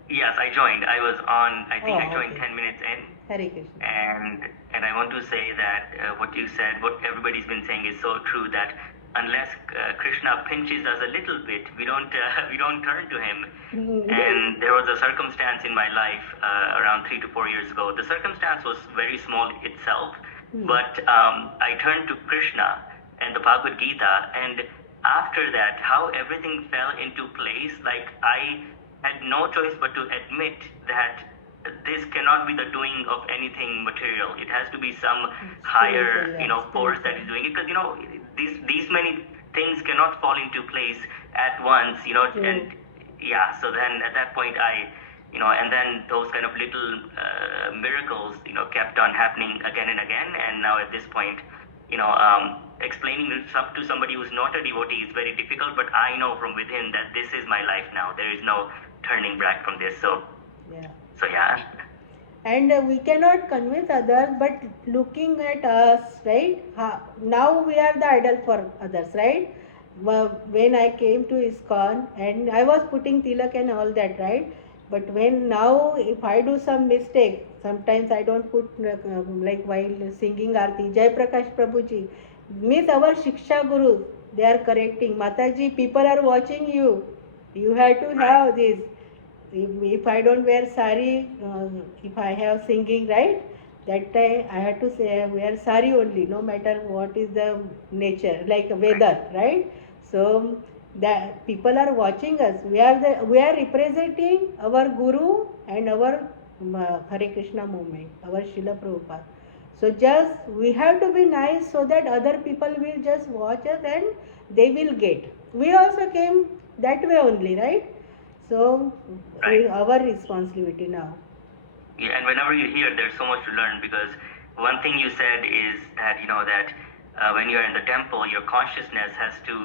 Yes, I joined. I was on, I joined 10 minutes in. Hare Krishna. And I want to say that what you said, what everybody's been saying is so true, that unless Krishna pinches us a little bit, we don't turn to him. And there was a circumstance in my life around 3 to 4 years ago. The circumstance was very small itself, but I turned to Krishna and the Bhagavad Geeta, and after that, how everything fell into place, like I had no choice but to admit that this cannot be the doing of anything material. It has to be some higher, force that is doing it, because, these many things cannot fall into place at once, and so then at that point and then those kind of little miracles, kept on happening again and again, and now at this point, explaining to somebody who's not a devotee is very difficult, but I know from within that this is my life now. There is no turning back from this. So yeah. And we cannot convince others, but looking at us, right? Now we are the idol for others, right? When I came to ISKCON and I was putting tilak and all that, right? But now if I do some mistake, sometimes I don't put like while singing Aarti, Jai Prakash Prabhuji, means our Shiksha Gurus, they are correcting. Mataji, people are watching you. You have to have this. If I don't wear sari, if I have singing, right? That time I have to say wear sari only, no matter what is the nature, like weather, right? So that people are watching us. We are representing our Guru and our Hare Krishna movement, our Srila Prabhupada. So just we have to be nice so that other people will just watch us and they will get. We also came that way only, right? So Right. our responsibility now. Yeah, and whenever you hear, there's so much to learn, because one thing you said is that that when you're in the temple, your consciousness has to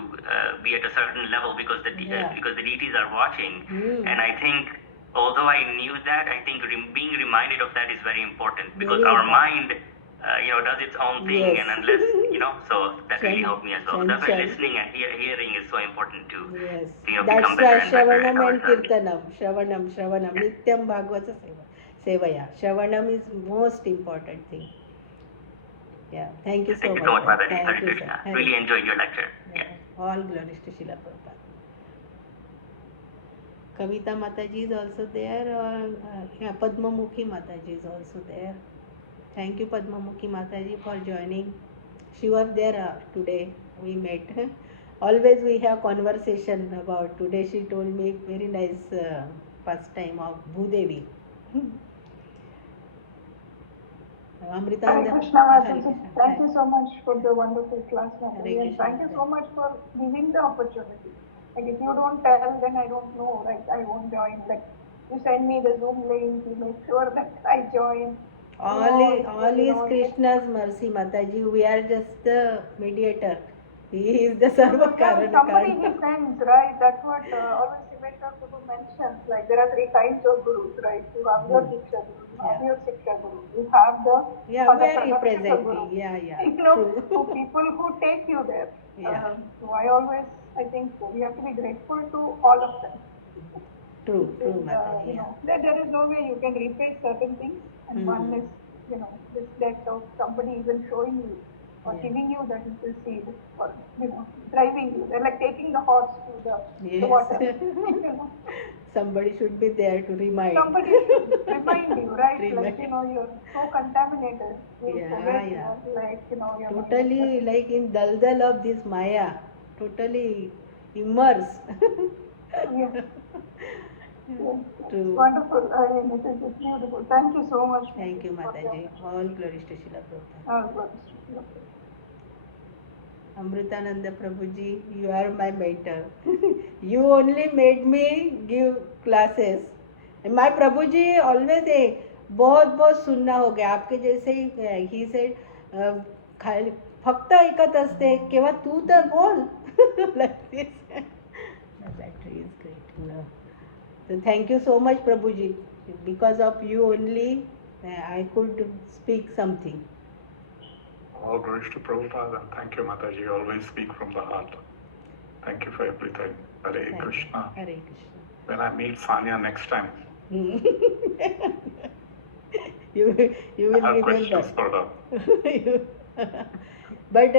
be at a certain level because because the deities are watching. And I think, although I knew that, I think being reminded of that is very important, because Very our important. mind does its own thing, Yes. and unless so that really helped me as well. That's why Chanchal. listening and hearing is so important too. Yes. To That's become why better and better at Shravanam our and service. Kirtanam. Shravanam. Nityam Bhagavata Sevaya. Shravanam is most important thing. Yeah. Thank you so Thank you much. so much, Mataji. Thank Hare you, sir. Krishna. Really enjoyed your lecture. Yeah. All glories to Srila Prabhupada. Kavita Mataji is also there, or yeah, Padmamukhi Mataji is also there. Thank you, Padmamukhi Mataji, for joining. She was there today. We met. Always we have conversation about. Today she told me very nice pastime of Bhudevi. Hare Krishna, Mataji. Thank you so much for the wonderful class, Mataji, and thank you so much for giving the opportunity. Like, if you don't tell, then I don't know. Like, I won't join. Like, you send me the Zoom link. You make sure that I join. All is Krishna's mercy, Mataji. We are just the mediator. He is the Sarva Karana. Somebody he sends, right? That's what always Siveshwar Guru mentions. Like, there are three kinds of gurus, right? You have your Diksha Guru, you have your Siksha Guru, you have the we are representing. Guru. Yeah. Who people who take you there. So I always, I think we have to be grateful to all of them. True, Mataji. There is no way you can replace certain things, and one is, this that of somebody even showing you or giving you that little seed, or driving you. They're like taking the horse to the water. Somebody should be there to remind. Somebody should remind you, right? Like, you're so contaminated. You forget, like, your totally like in daldal of this Maya. Totally immersed. Yes. True. Wonderful. I mean, it's beautiful. Thank you so much. Thank you, Mataji. All glories to Srila Prabhupada. All glories to Srila Prabhupada. Amritananda Prabhuji, you are my mentor. You only made me give classes. And my Prabhuji always say, बहुत सुनना हो गया आपके जैसे ही. He said, फक्त ऐकत असते केव्हा तू तर बोल. Like this. That is great. So thank you so much, Prabhuji. Because of you only, I could speak something. All glories to Prabhupada, and thank you, Mataji. You always speak from the heart. Thank you for everything. Hare Krishna. Hare Krishna. When I meet Sanya next time, you will I have remember. questions for her. But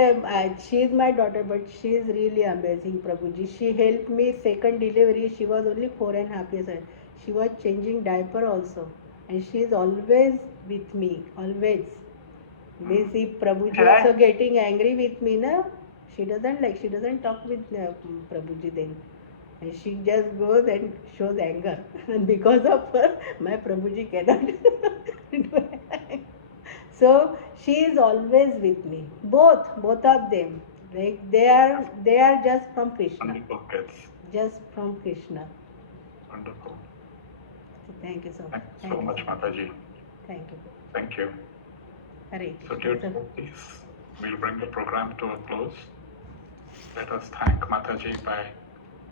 she is my daughter, but she is really amazing, Prabhuji. She helped me second delivery. She was only 4.5 years old. She was changing diaper also, and she is always with me, always. Means if Prabhuji also getting angry with me, na, she doesn't talk with Prabhuji then. And she just goes and shows anger. And because of her, my Prabhuji cannot do it. So she is always with me. Both of them. Like they are just from Krishna. Wonderful kids. Just from Krishna. Wonderful. So thank you so much. Thank you so much, Mataji. Thank you. Thank you. Hare So, Krishna. dear devotees, we'll bring the program to a close. Let us thank Mataji by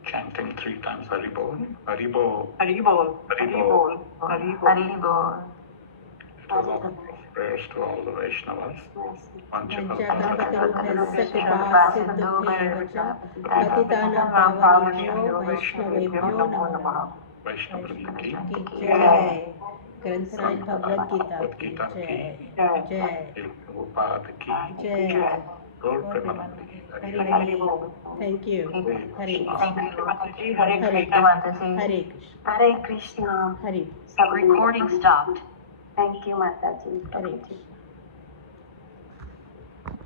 chanting 3 times Haribol. Haribol. Haribol. Haribol. Haribol. It was all prayers to all the Vaishnavas. Vaishnavritta ki जय. ग्रंथराज भगवत गीता की जय. जय. Prabhupada ki जय. Lord Premanandi. Hare. Thank you. Hare Mataji, Hare Hare Krishna. Krishna. Hare Krishna. Hare Krishna. Hare. Recording stopped. Thank you, Mataji. Hare Krishna.